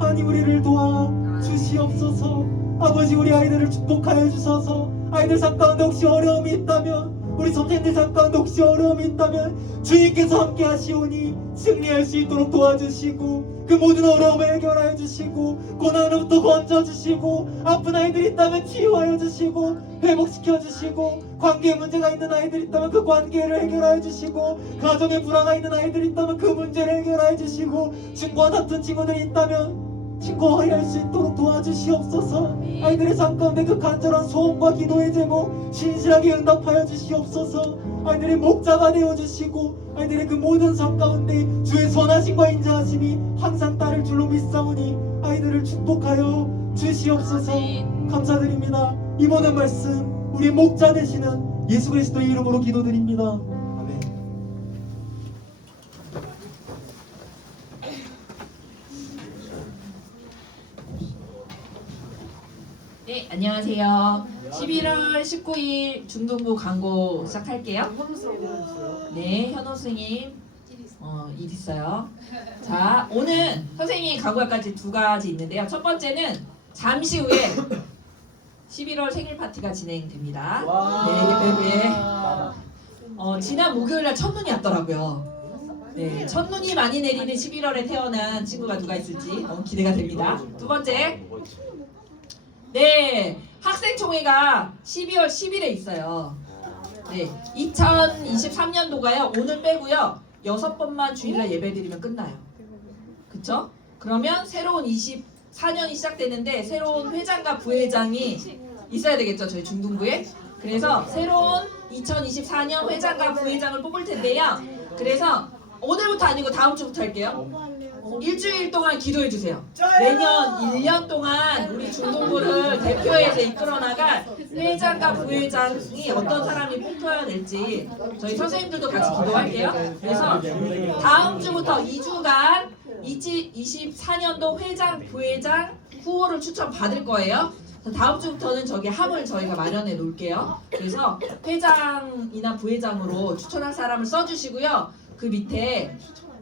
아니, 우리를 도와주시옵소서. 아버지, 우리 아이들을 축복하여 주셔서, 아이들 삶 가운데 혹시 어려움이 있다면, 우리 선생님들 삶 가운데 혹시 어려움이 있다면 주님께서 함께 하시오니 승리할 수 있도록 도와주시고, 그 모든 어려움을 해결하여 주시고, 고난으로부터 건져주시고, 아픈 아이들이 있다면 치유하여 주시고, 회복시켜 주시고, 관계에 문제가 있는 아이들이 있다면 그 관계를 해결하여 주시고, 가정에 불화가 있는 아이들이 있다면 그 문제를 해결하여 주시고, 친구와 다툰 친구들이 있다면 친구와 화해할 수 있도록 도와주시옵소서. 아이들의 삶 가운데 그 간절한 소원과 기도의 제목 신실하게 응답하여 주시옵소서. 아이들의 목자가 되어주시고, 아이들의 그 모든 삶 가운데 주의 선하심과 인자하심이 항상 따를 줄로 믿사오니 아이들을 축복하여 주시옵소서. 감사드립니다. 이 모든 말씀 우리 목자 되시는 예수 그리스도의 이름으로 기도드립니다. 아멘. 안녕하세요. 11월 19일 중등부 광고 시작할게요. 네, 현호 선생님 일 있어요. 자, 오늘 선생님이 광고까지 두 가지 있는데요. 첫 번째는 잠시 후에 11월 생일 파티가 진행됩니다. 네. 지난 목요일날 첫눈이 왔더라고요. 네, 첫눈이 많이 내리는 11월에 태어난 친구가 누가 있을지 기대가 됩니다. 두 번째, 네, 학생총회가 12월 10일에 있어요. 네, 2023년도가요 오늘 빼고요 6번만 주일날 예배드리면 끝나요. 그쵸? 그러면 새로운 24년이 시작되는데 새로운 회장과 부회장이 있어야 되겠죠, 저희 중등부에. 그래서 새로운 2024년 회장과 부회장을 뽑을 텐데요. 그래서 오늘부터 아니고 다음 주부터 할게요. 일주일 동안 기도해 주세요. 내년 1년 동안 우리 중등부를 대표해서 이끌어 나갈 회장과 부회장이 어떤 사람이 뽑혀낼지 저희 선생님들도 같이 기도할게요. 그래서 다음 주부터 2주간 2024년도 회장, 부회장 후보를 추천 받을 거예요. 다음 주부터는 저기 함을 저희가 마련해 놓을게요. 그래서 회장이나 부회장으로 추천할 사람을 써주시고요. 그 밑에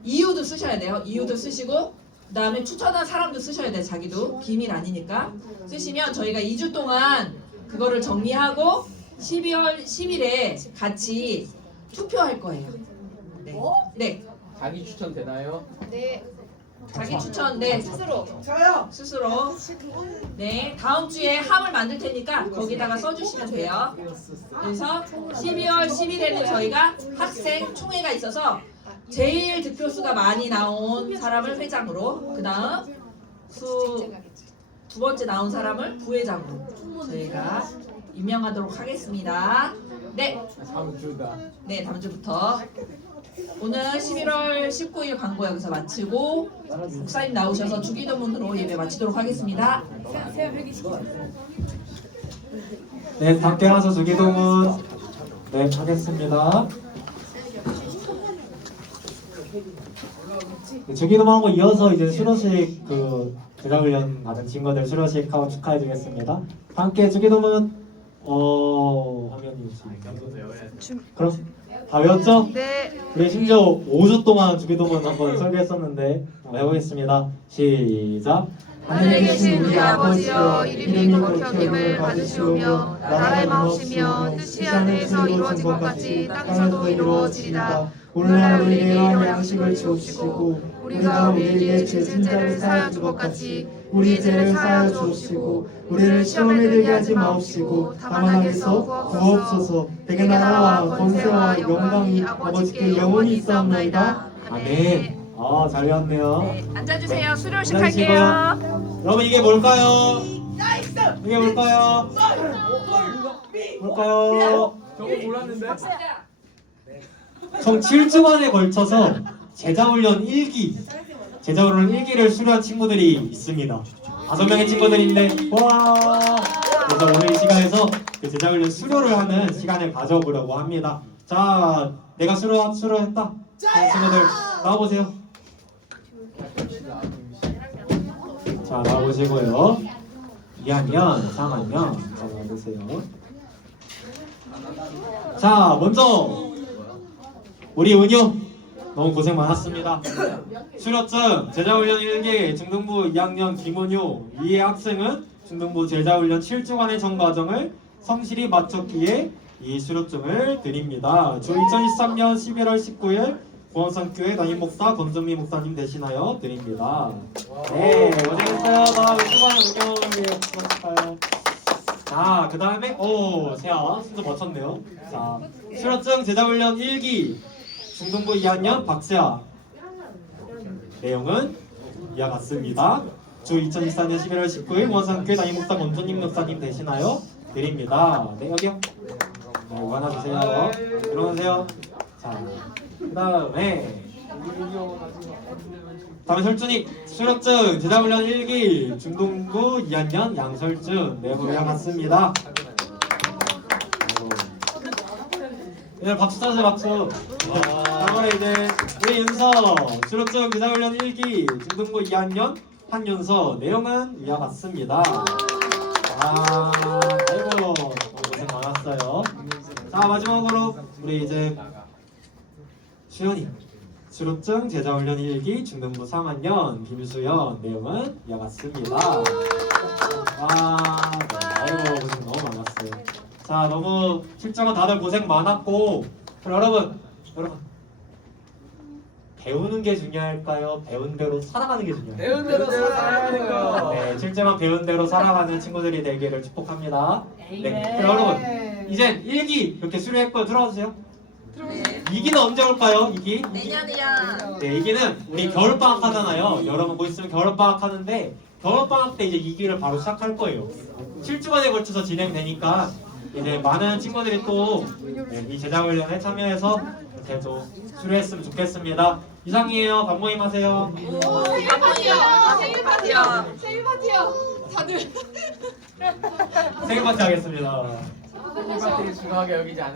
이유도 쓰셔야 돼요. 이유도 쓰시고 그 다음에 추천한 사람도 쓰셔야 돼요. 자기도 비밀 아니니까 쓰시면 저희가 2주 동안 그거를 정리하고 12월 10일에 같이 투표할 거예요. 네. 네. 자기 추천 되나요? 자기 추천 네 스스로 네 다음 주에 함을 만들 테니까 거기다가 써주시면 돼요. 그래서 12월 10일에는 저희가 학생 총회가 있어서 제일 득표수가 많이 나온 사람을 회장으로, 그 다음 두 번째 나온 사람을 부회장으로 저희가 임명하도록 하겠습니다. 네. 다음 주다. 네, 다음 주부터. 오늘 11월 19일 광고 여기서 마치고 목사님 나오셔서 주기도문으로 예배 마치도록 하겠습니다. 네, 밖에 나서 주기도문 네 하겠습니다. 네, 주기도문하고 이어서 이제 수료식 제자훈련 받은 친구들 수료식 하고 축하해드리겠습니다. 함께 주기도문 화면이 그럼 다 외웠죠? 네. 우리 심지어 5주 동안 주기도문 한번 설계했었는데 한번 해보겠습니다. 시작. 하늘에 계신 우리 아버지여, 이름이 거룩히 여김을 받으시오며 나라의 마옵시며 뜻이 하늘에서 이루어진 것 같이 땅에서도 이루어지리다. 오늘날 우리에게 일용할 양식을 주옵시고 우리가 우리에게 죄 진 자를 사하여 준 것 같이 우리 죄를 사하여 주옵시고 우리를 시험에 들게 하지 마옵시고 다만 악에서 구하옵소서. 대개 나라와 권세와 영광이 아버지께 영원히 있사옵나이다. 아멘. 잘 외웠네요. 네, 앉아주세요. 수료식 앉아주시고. 할게요. 여러분 이게 뭘까요? 이게 뭘까요? 뭘까요? 저거 몰랐는데? 총 7주간에 걸쳐서 제자훈련 1기 제자훈련 1기를 수료한 친구들이 있습니다. 5명의 친구들인데 와! 그래서 오늘 이 시간에서 그 제자훈련 수료를 하는 시간을 가져보려고 합니다. 자, 내가 수료했다. 그 친구들 나와보세요. 자, 나와보시고요. 2학년, 3학년 자, 나와보세요. 자, 먼저 우리 은유 너무 고생 많았습니다. 수료증 제자훈련 1기 중등부 2학년 김은유 이 학생은 중등부 제자훈련 7주간의 전과정을 성실히 마쳤기에 이 수료증을 드립니다. 주 2023년 11월 19일 구원성교회 담임목사 권정미 목사님 대신하여 드립니다. 네, 고생했어요. 다음 수고한 은유를 축하해요. 자, 그 다음에 세아 순서 맞췄네요. 자, 수료증 제자훈련 1기 중등부 2학년 박세아 내용은 이와 같습니다. 주 2024년 11월 19일 원상교회 담임목사 권조님 목사님 대신하여 드립니다. 네, 여기요. 네, 이거 하나 주세요. 들어오세요. 자, 그 다음에 설준이 수료증 제자훈련 1기 중등부 2학년 양설준 내용은 이와 같습니다. 네, 박수 쳐주세요. 박수. 다음에 이제 우리 윤서 수료증 제자훈련 1기 중등부 2학년 한윤서 내용은 이와 같습니다. 아이고 너무 고생 많았어요. 자 마지막으로 우리 이제 수연이 수료증 제자훈련 1기 중등부 3학년 김수연 내용은 이와 같습니다. 아이고 고생 너무 많았어요. 자 너무 실적은 다들 고생 많았고 그럼 여러분 배우는 게 중요할까요? 배운 대로 살아가는 게 중요할까요? 배운 대로 살아가는 거. 네, 실제로 배운 대로 살아가는 친구들이 되기를 축복합니다. 네, 그럼 여러분 이제 1기 이렇게 수료했고요. 들어와주세요. 2기는 언제 올까요? 2기? 내년이야. 네, 2기는 우리 겨울방학 하잖아요. 여러분 곧 있으면 겨울방학 하는데 겨울방학 때 이제 2기를 바로 시작할 거예요. 7주간에 걸쳐서 진행되니까 이제 많은 친구들이 또 이 제자훈련에 참여해서 이렇게 또 수료했으면 좋겠습니다. 이상이에요. 밥 모임 하세요. 생일 파티야. 생일 파티야. 생일 파티요. 다들. 생일 파티 하겠습니다. 이 파티를 중요하게 여기지 않을